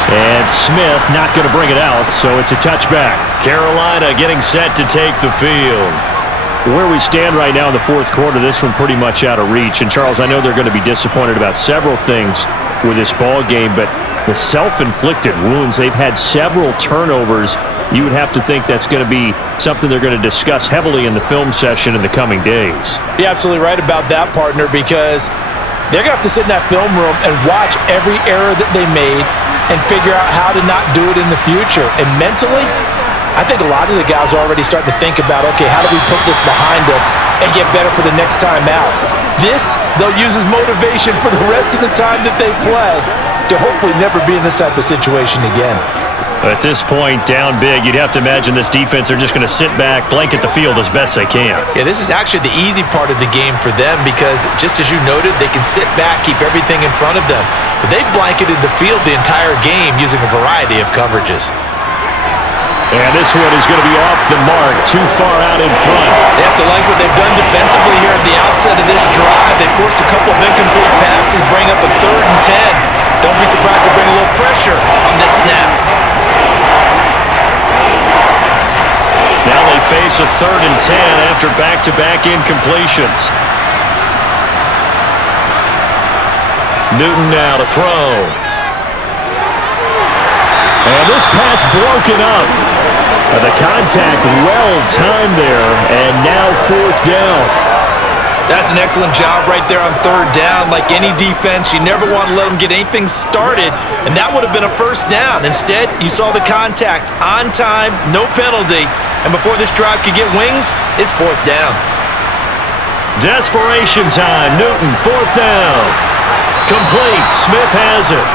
And Smith not going to bring it out, so it's a touchback. Carolina getting set to take the field. Where we stand right now in the 4th quarter, this one pretty much out of reach. And, Charles, I know they're going to be disappointed about several things with this ball game, but the self-inflicted wounds, they've had several turnovers you would have to think that's going to be something they're going to discuss heavily in the film session in the coming days. You're absolutely right about that, partner, because they're going to have to sit in that film room and watch every error that they made and figure out how to not do it in the future. And mentally, I think a lot of the guys are already starting to think about, okay, how do we put this behind us and get better for the next time out? This, they'll use as motivation for the rest of the time that they play to hopefully never be in this type of situation again. At this point, down big, you'd have to imagine this defense are just going to sit back, blanket the field as best they can. Yeah, this is actually the easy part of the game for them because, just as you noted, they can sit back, keep everything in front of them. But they've blanketed the field the entire game using a variety of coverages. And this one is going to be off the mark, too far out in front. They have to like what they've done defensively here at the outset of this drive. They forced a couple of incomplete passes, bring up a 3rd and 10. Don't be surprised to bring a little pressure on this snap. Now they face a 3rd and 10 after back-to-back incompletions. Newton now to throw. And this pass broken up. The contact well-timed there, and now 4th down. That's an excellent job right there on 3rd down. Like any defense, you never want to let them get anything started, and that would have been a 1st down. Instead, you saw the contact on time, no penalty, and before this drive could get wings, it's 4th down. Desperation time. Newton, 4th down. Complete. Smith has it.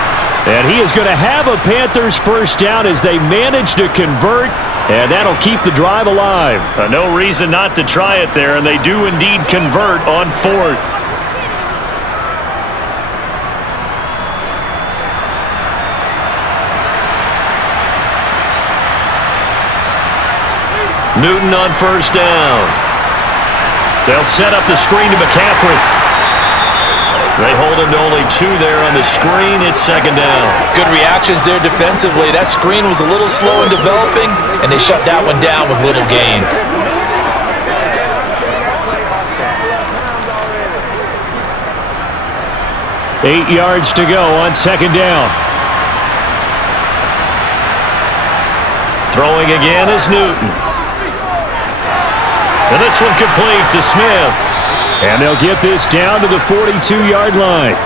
And he is going to have a Panthers 1st down as they manage to convert, and that'll keep the drive alive. No reason not to try it there, and they do indeed convert on 4th. Newton on 1st down. They'll set up the screen to McCaffrey. They hold him to only 2 there on the screen. It's 2nd down. Good reactions there defensively. That screen was a little slow in developing, and they shut that one down with little gain. Eight yards to go on 2nd down. Throwing again is Newton. And this one complete to Smith. And they'll get this down to the 42-yard line.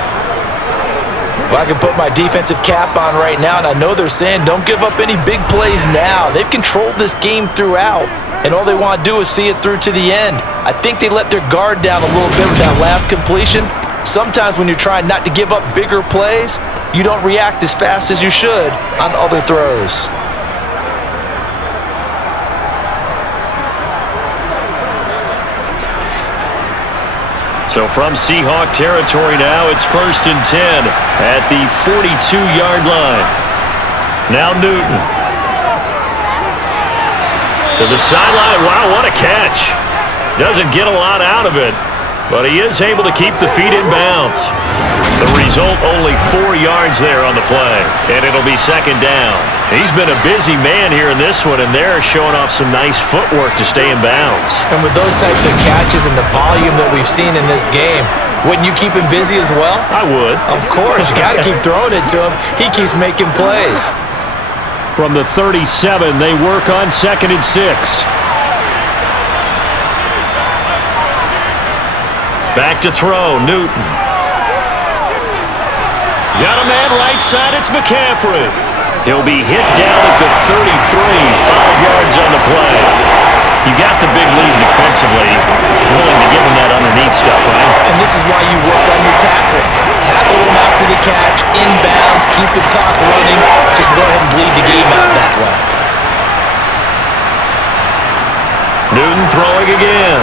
Well, I can put my defensive cap on right now, and I know they're saying don't give up any big plays now. They've controlled this game throughout, and all they want to do is see it through to the end. I think they let their guard down a little bit with that last completion. Sometimes when you're trying not to give up bigger plays, you don't react as fast as you should on other throws. So from Seahawk territory now, it's 1st and 10 at the 42-yard line. Now Newton. To the sideline. Wow, what a catch. Doesn't get a lot out of it, but he is able to keep the feet in bounds. The result, only 4 yards there on the play, and it'll be 2nd down. He's been a busy man here in this one, and they're showing off some nice footwork to stay in bounds. And with those types of catches and the volume that we've seen in this game, wouldn't you keep him busy as well? I would. Of course. You got to keep throwing it to him. He keeps making plays. From the 37, they work on 2nd and 6. Back to throw, Newton. Got a man right side, it's McCaffrey. He'll be hit down at the 33, 5 yards on the play. You got the big lead defensively. Willing to give him that underneath stuff, right? And this is why you work on your tackling. Tackle him after the catch, inbounds, keep the clock running. Just go ahead and bleed the game out that way. Newton throwing again.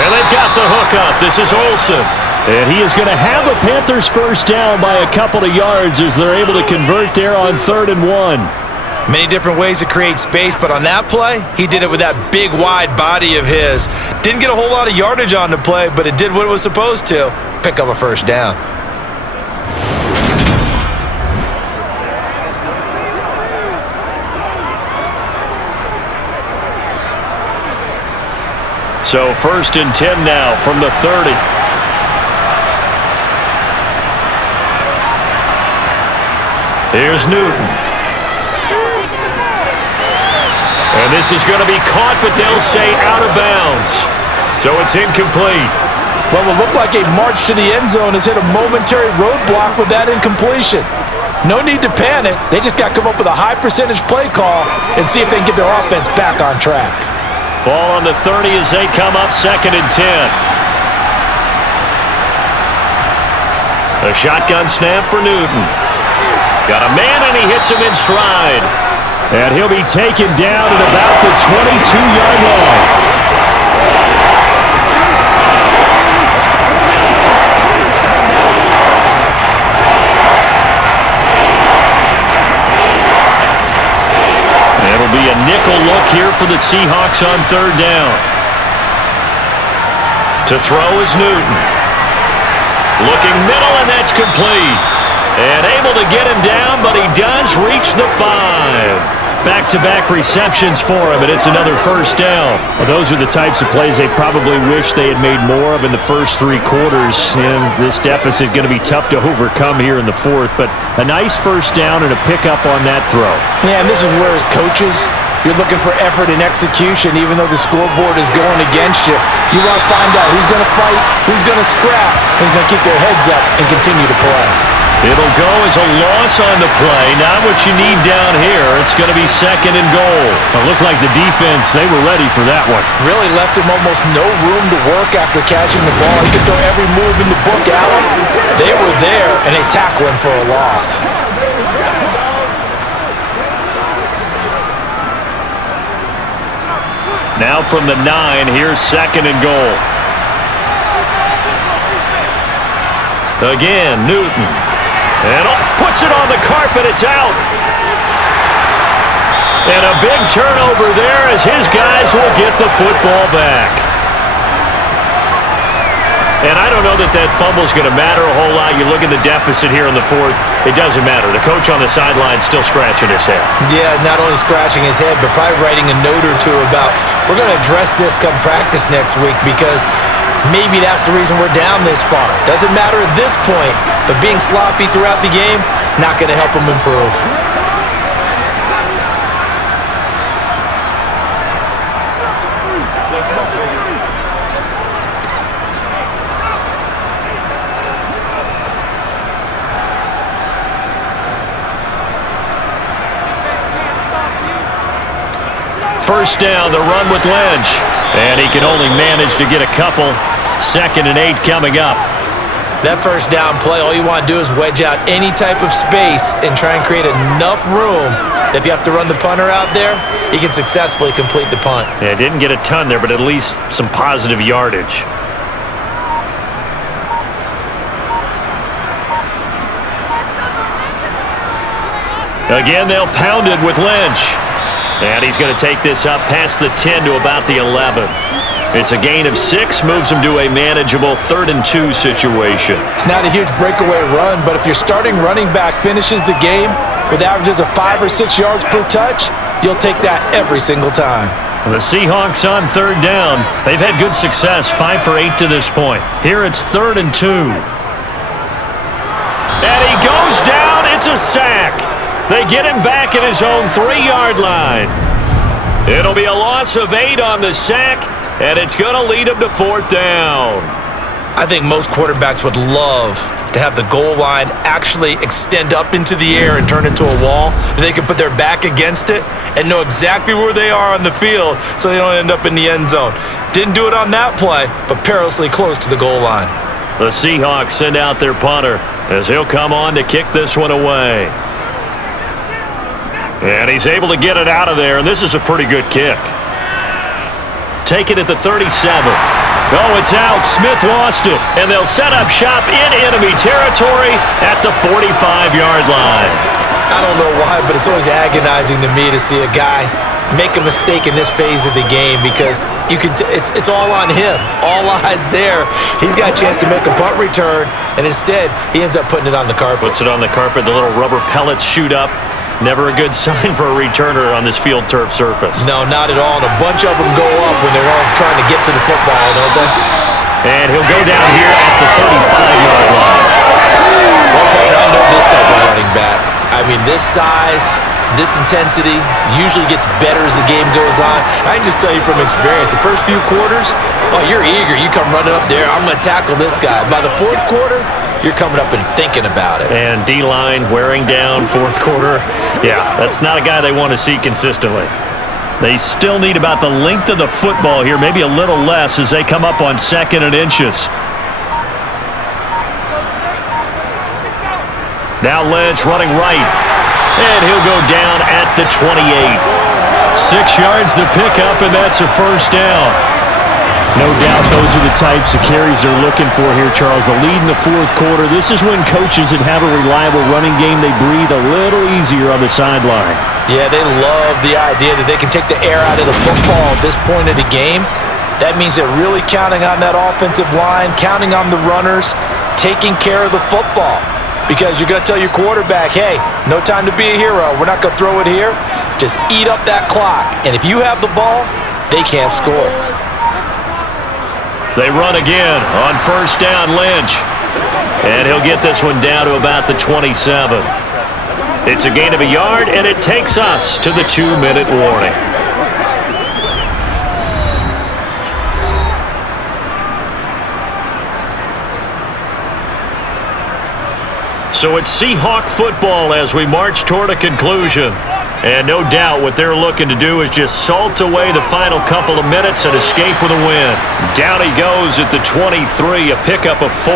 And they've got the hook up. This is Olsen. And he is going to have a Panthers 1st down by a couple of yards as they're able to convert there on 3rd and 1. Many different ways to create space, but on that play, he did it with that big, wide body of his. Didn't get a whole lot of yardage on the play, but it did what it was supposed to. Pick up a 1st down. So 1st and 10 now from the 30. Here's Newton. And this is going to be caught, but they'll say out of bounds. So it's incomplete. What will look like a march to the end zone has hit a momentary roadblock with that incompletion. No need to panic. They just got to come up with a high percentage play call and see if they can get their offense back on track. Ball on the 30 as they come up 2nd and 10. A shotgun snap for Newton. Got a man, and he hits him in stride. And he'll be taken down at about the 22-yard line. It'll be a nickel look here for the Seahawks on 3rd down. To throw is Newton. Looking middle, and that's complete. And able to get him down, but he does reach the 5. Back-to-back receptions for him, and it's another 1st down. Well, those are the types of plays they probably wish they had made more of in the first 3 quarters. And this deficit going to be tough to overcome here in the 4th, but a nice 1st down and a pickup on that throw. Yeah, and this is where as coaches, you're looking for effort and execution, even though the scoreboard is going against you. You want to find out who's going to fight, who's going to scrap, and who's going to keep their heads up and continue to play. It'll go as a loss on the play. Not what you need down here. It's going to be 2nd and goal. It looked like the defense, they were ready for that one. Really left him almost no room to work after catching the ball. He could throw every move in the book, Allen. They were there, and they tackle him for a loss. Now from the 9, here's 2nd and goal. Again, Newton. And puts it on the carpet. It's out. And a big turnover there as his guys will get the football back. And I don't know that fumble is going to matter a whole lot. You look at the deficit here in the 4th. It doesn't matter. The coach on the sideline still scratching his head. Yeah, not only scratching his head, but probably writing a note or two about, we're going to address this come practice next week because maybe that's the reason we're down this far. Doesn't matter at this point, but being sloppy throughout the game, not going to help him improve. First down, the run with Lynch. And he can only manage to get a couple. 2nd and 8 coming up. That first down play, all you want to do is wedge out any type of space and try and create enough room that if you have to run the punter out there, he can successfully complete the punt. Yeah, didn't get a ton there, but at least some positive yardage. Again, they'll pound it with Lynch. And he's going to take this up past the 10 to about the 11. It's a gain of 6, moves him to a manageable 3rd and 2 situation. It's not a huge breakaway run, but if your starting running back finishes the game with averages of 5 or 6 yards per touch, you'll take that every single time. The Seahawks on 3rd down. They've had good success, 5 for 8 to this point. Here it's 3rd and 2. And he goes down. It's a sack. They get him back at his own 3-yard line. It'll be a loss of 8 on the sack, and it's going to lead him to 4th down. I think most quarterbacks would love to have the goal line actually extend up into the air and turn into a wall. They can put their back against it and know exactly where they are on the field so they don't end up in the end zone. Didn't do it on that play, but perilously close to the goal line. The Seahawks send out their punter as he'll come on to kick this one away. And he's able to get it out of there, and this is a pretty good kick. Take it at the 37. Oh, it's out. Smith lost it, and they'll set up shop in enemy territory at the 45-yard line. I don't know why, but it's always agonizing to me to see a guy make a mistake in this phase of the game because you can it's all on him. All eyes there. He's got a chance to make a punt return, and instead he ends up putting it on the carpet. Puts it on the carpet. The little rubber pellets shoot up. Never a good sign for a returner on this field turf surface. No, not at all. And a bunch of them go up when they're all trying to get to the football, don't they? And he'll go down here at the 35-yard line. I know this type of running back. I mean, this size, this intensity usually gets better as the game goes on. I can just tell you from experience, the first few quarters, oh, you're eager. You come running up there, I'm going to tackle this guy. By the fourth quarter, you're coming up and thinking about it. And D-line wearing down fourth quarter. Yeah, that's not a guy they want to see consistently. They still need about the length of the football here, maybe a little less as they come up on 2nd and inches. Now Lynch running right, and he'll go down at the 28. 6 yards to pick up, and that's a first down. No doubt those are the types of carries they're looking for here, Charles. The lead in the fourth quarter. This is when coaches that have a reliable running game, they breathe a little easier on the sideline. Yeah, they love the idea that they can take the air out of the football at this point of the game. That means they're really counting on that offensive line, counting on the runners, taking care of the football. Because you're going to tell your quarterback, hey, no time to be a hero. We're not going to throw it here. Just eat up that clock. And if you have the ball, they can't score. They run again on first down, Lynch. And he'll get this one down to about the 27. It's a gain of a yard, and it takes us to the 2-minute warning. So it's Seahawk football as we march toward a conclusion. And no doubt what they're looking to do is just salt away the final couple of minutes and escape with a win. Down he goes at the 23, a pickup of 4.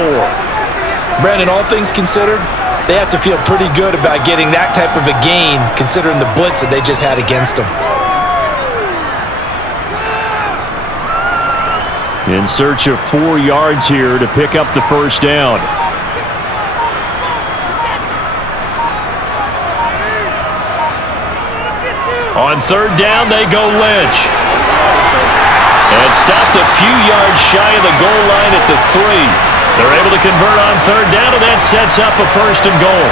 Brandon, all things considered, they have to feel pretty good about getting that type of a gain considering the blitz that they just had against them. In search of 4 yards here to pick up the first down. On third down, they go Lynch. And stopped a few yards shy of the goal line at the 3. They're able to convert on third down, and that sets up a 1st and goal.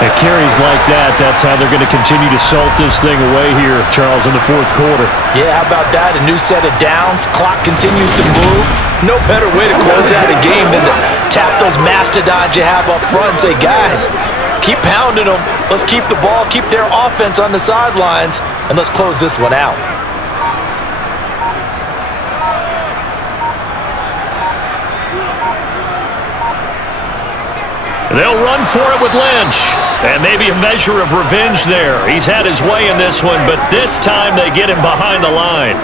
At carries like that, that's how they're going to continue to salt this thing away here, Charles, in the fourth quarter. Yeah, how about that? A new set of downs. Clock continues to move. No better way to close out a game than to tap those mastodons you have up front and say, guys, keep pounding them. Let's keep the ball, keep their offense on the sidelines, and let's close this one out. They'll run for it with Lynch. And maybe a measure of revenge there. He's had his way in this one, but this time they get him behind the line.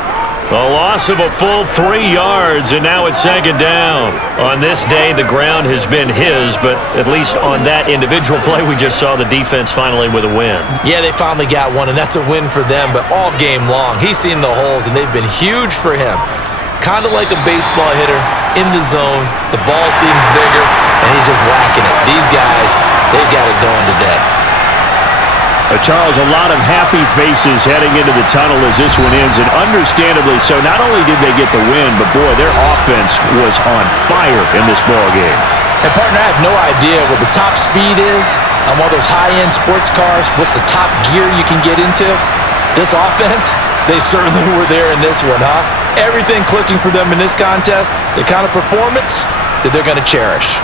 A loss of a full 3 yards, and now it's 2nd down. On this day, the ground has been his, but at least on that individual play, we just saw the defense finally with a win. Yeah, they finally got one, and that's a win for them, but all game long, he's seen the holes, and they've been huge for him. Kind of like a baseball hitter in the zone. The ball seems bigger, and he's just whacking it. These guys, they've got it going today. Charles, a lot of happy faces heading into the tunnel as this one ends, and understandably so. Not only did they get the win, but boy, their offense was on fire in this ball game. And partner, I have no idea what the top speed is on one of those high-end sports cars. What's the top gear you can get into? This offense, they certainly were there in this one, huh? Everything clicking for them in this contest, the kind of performance that they're going to cherish.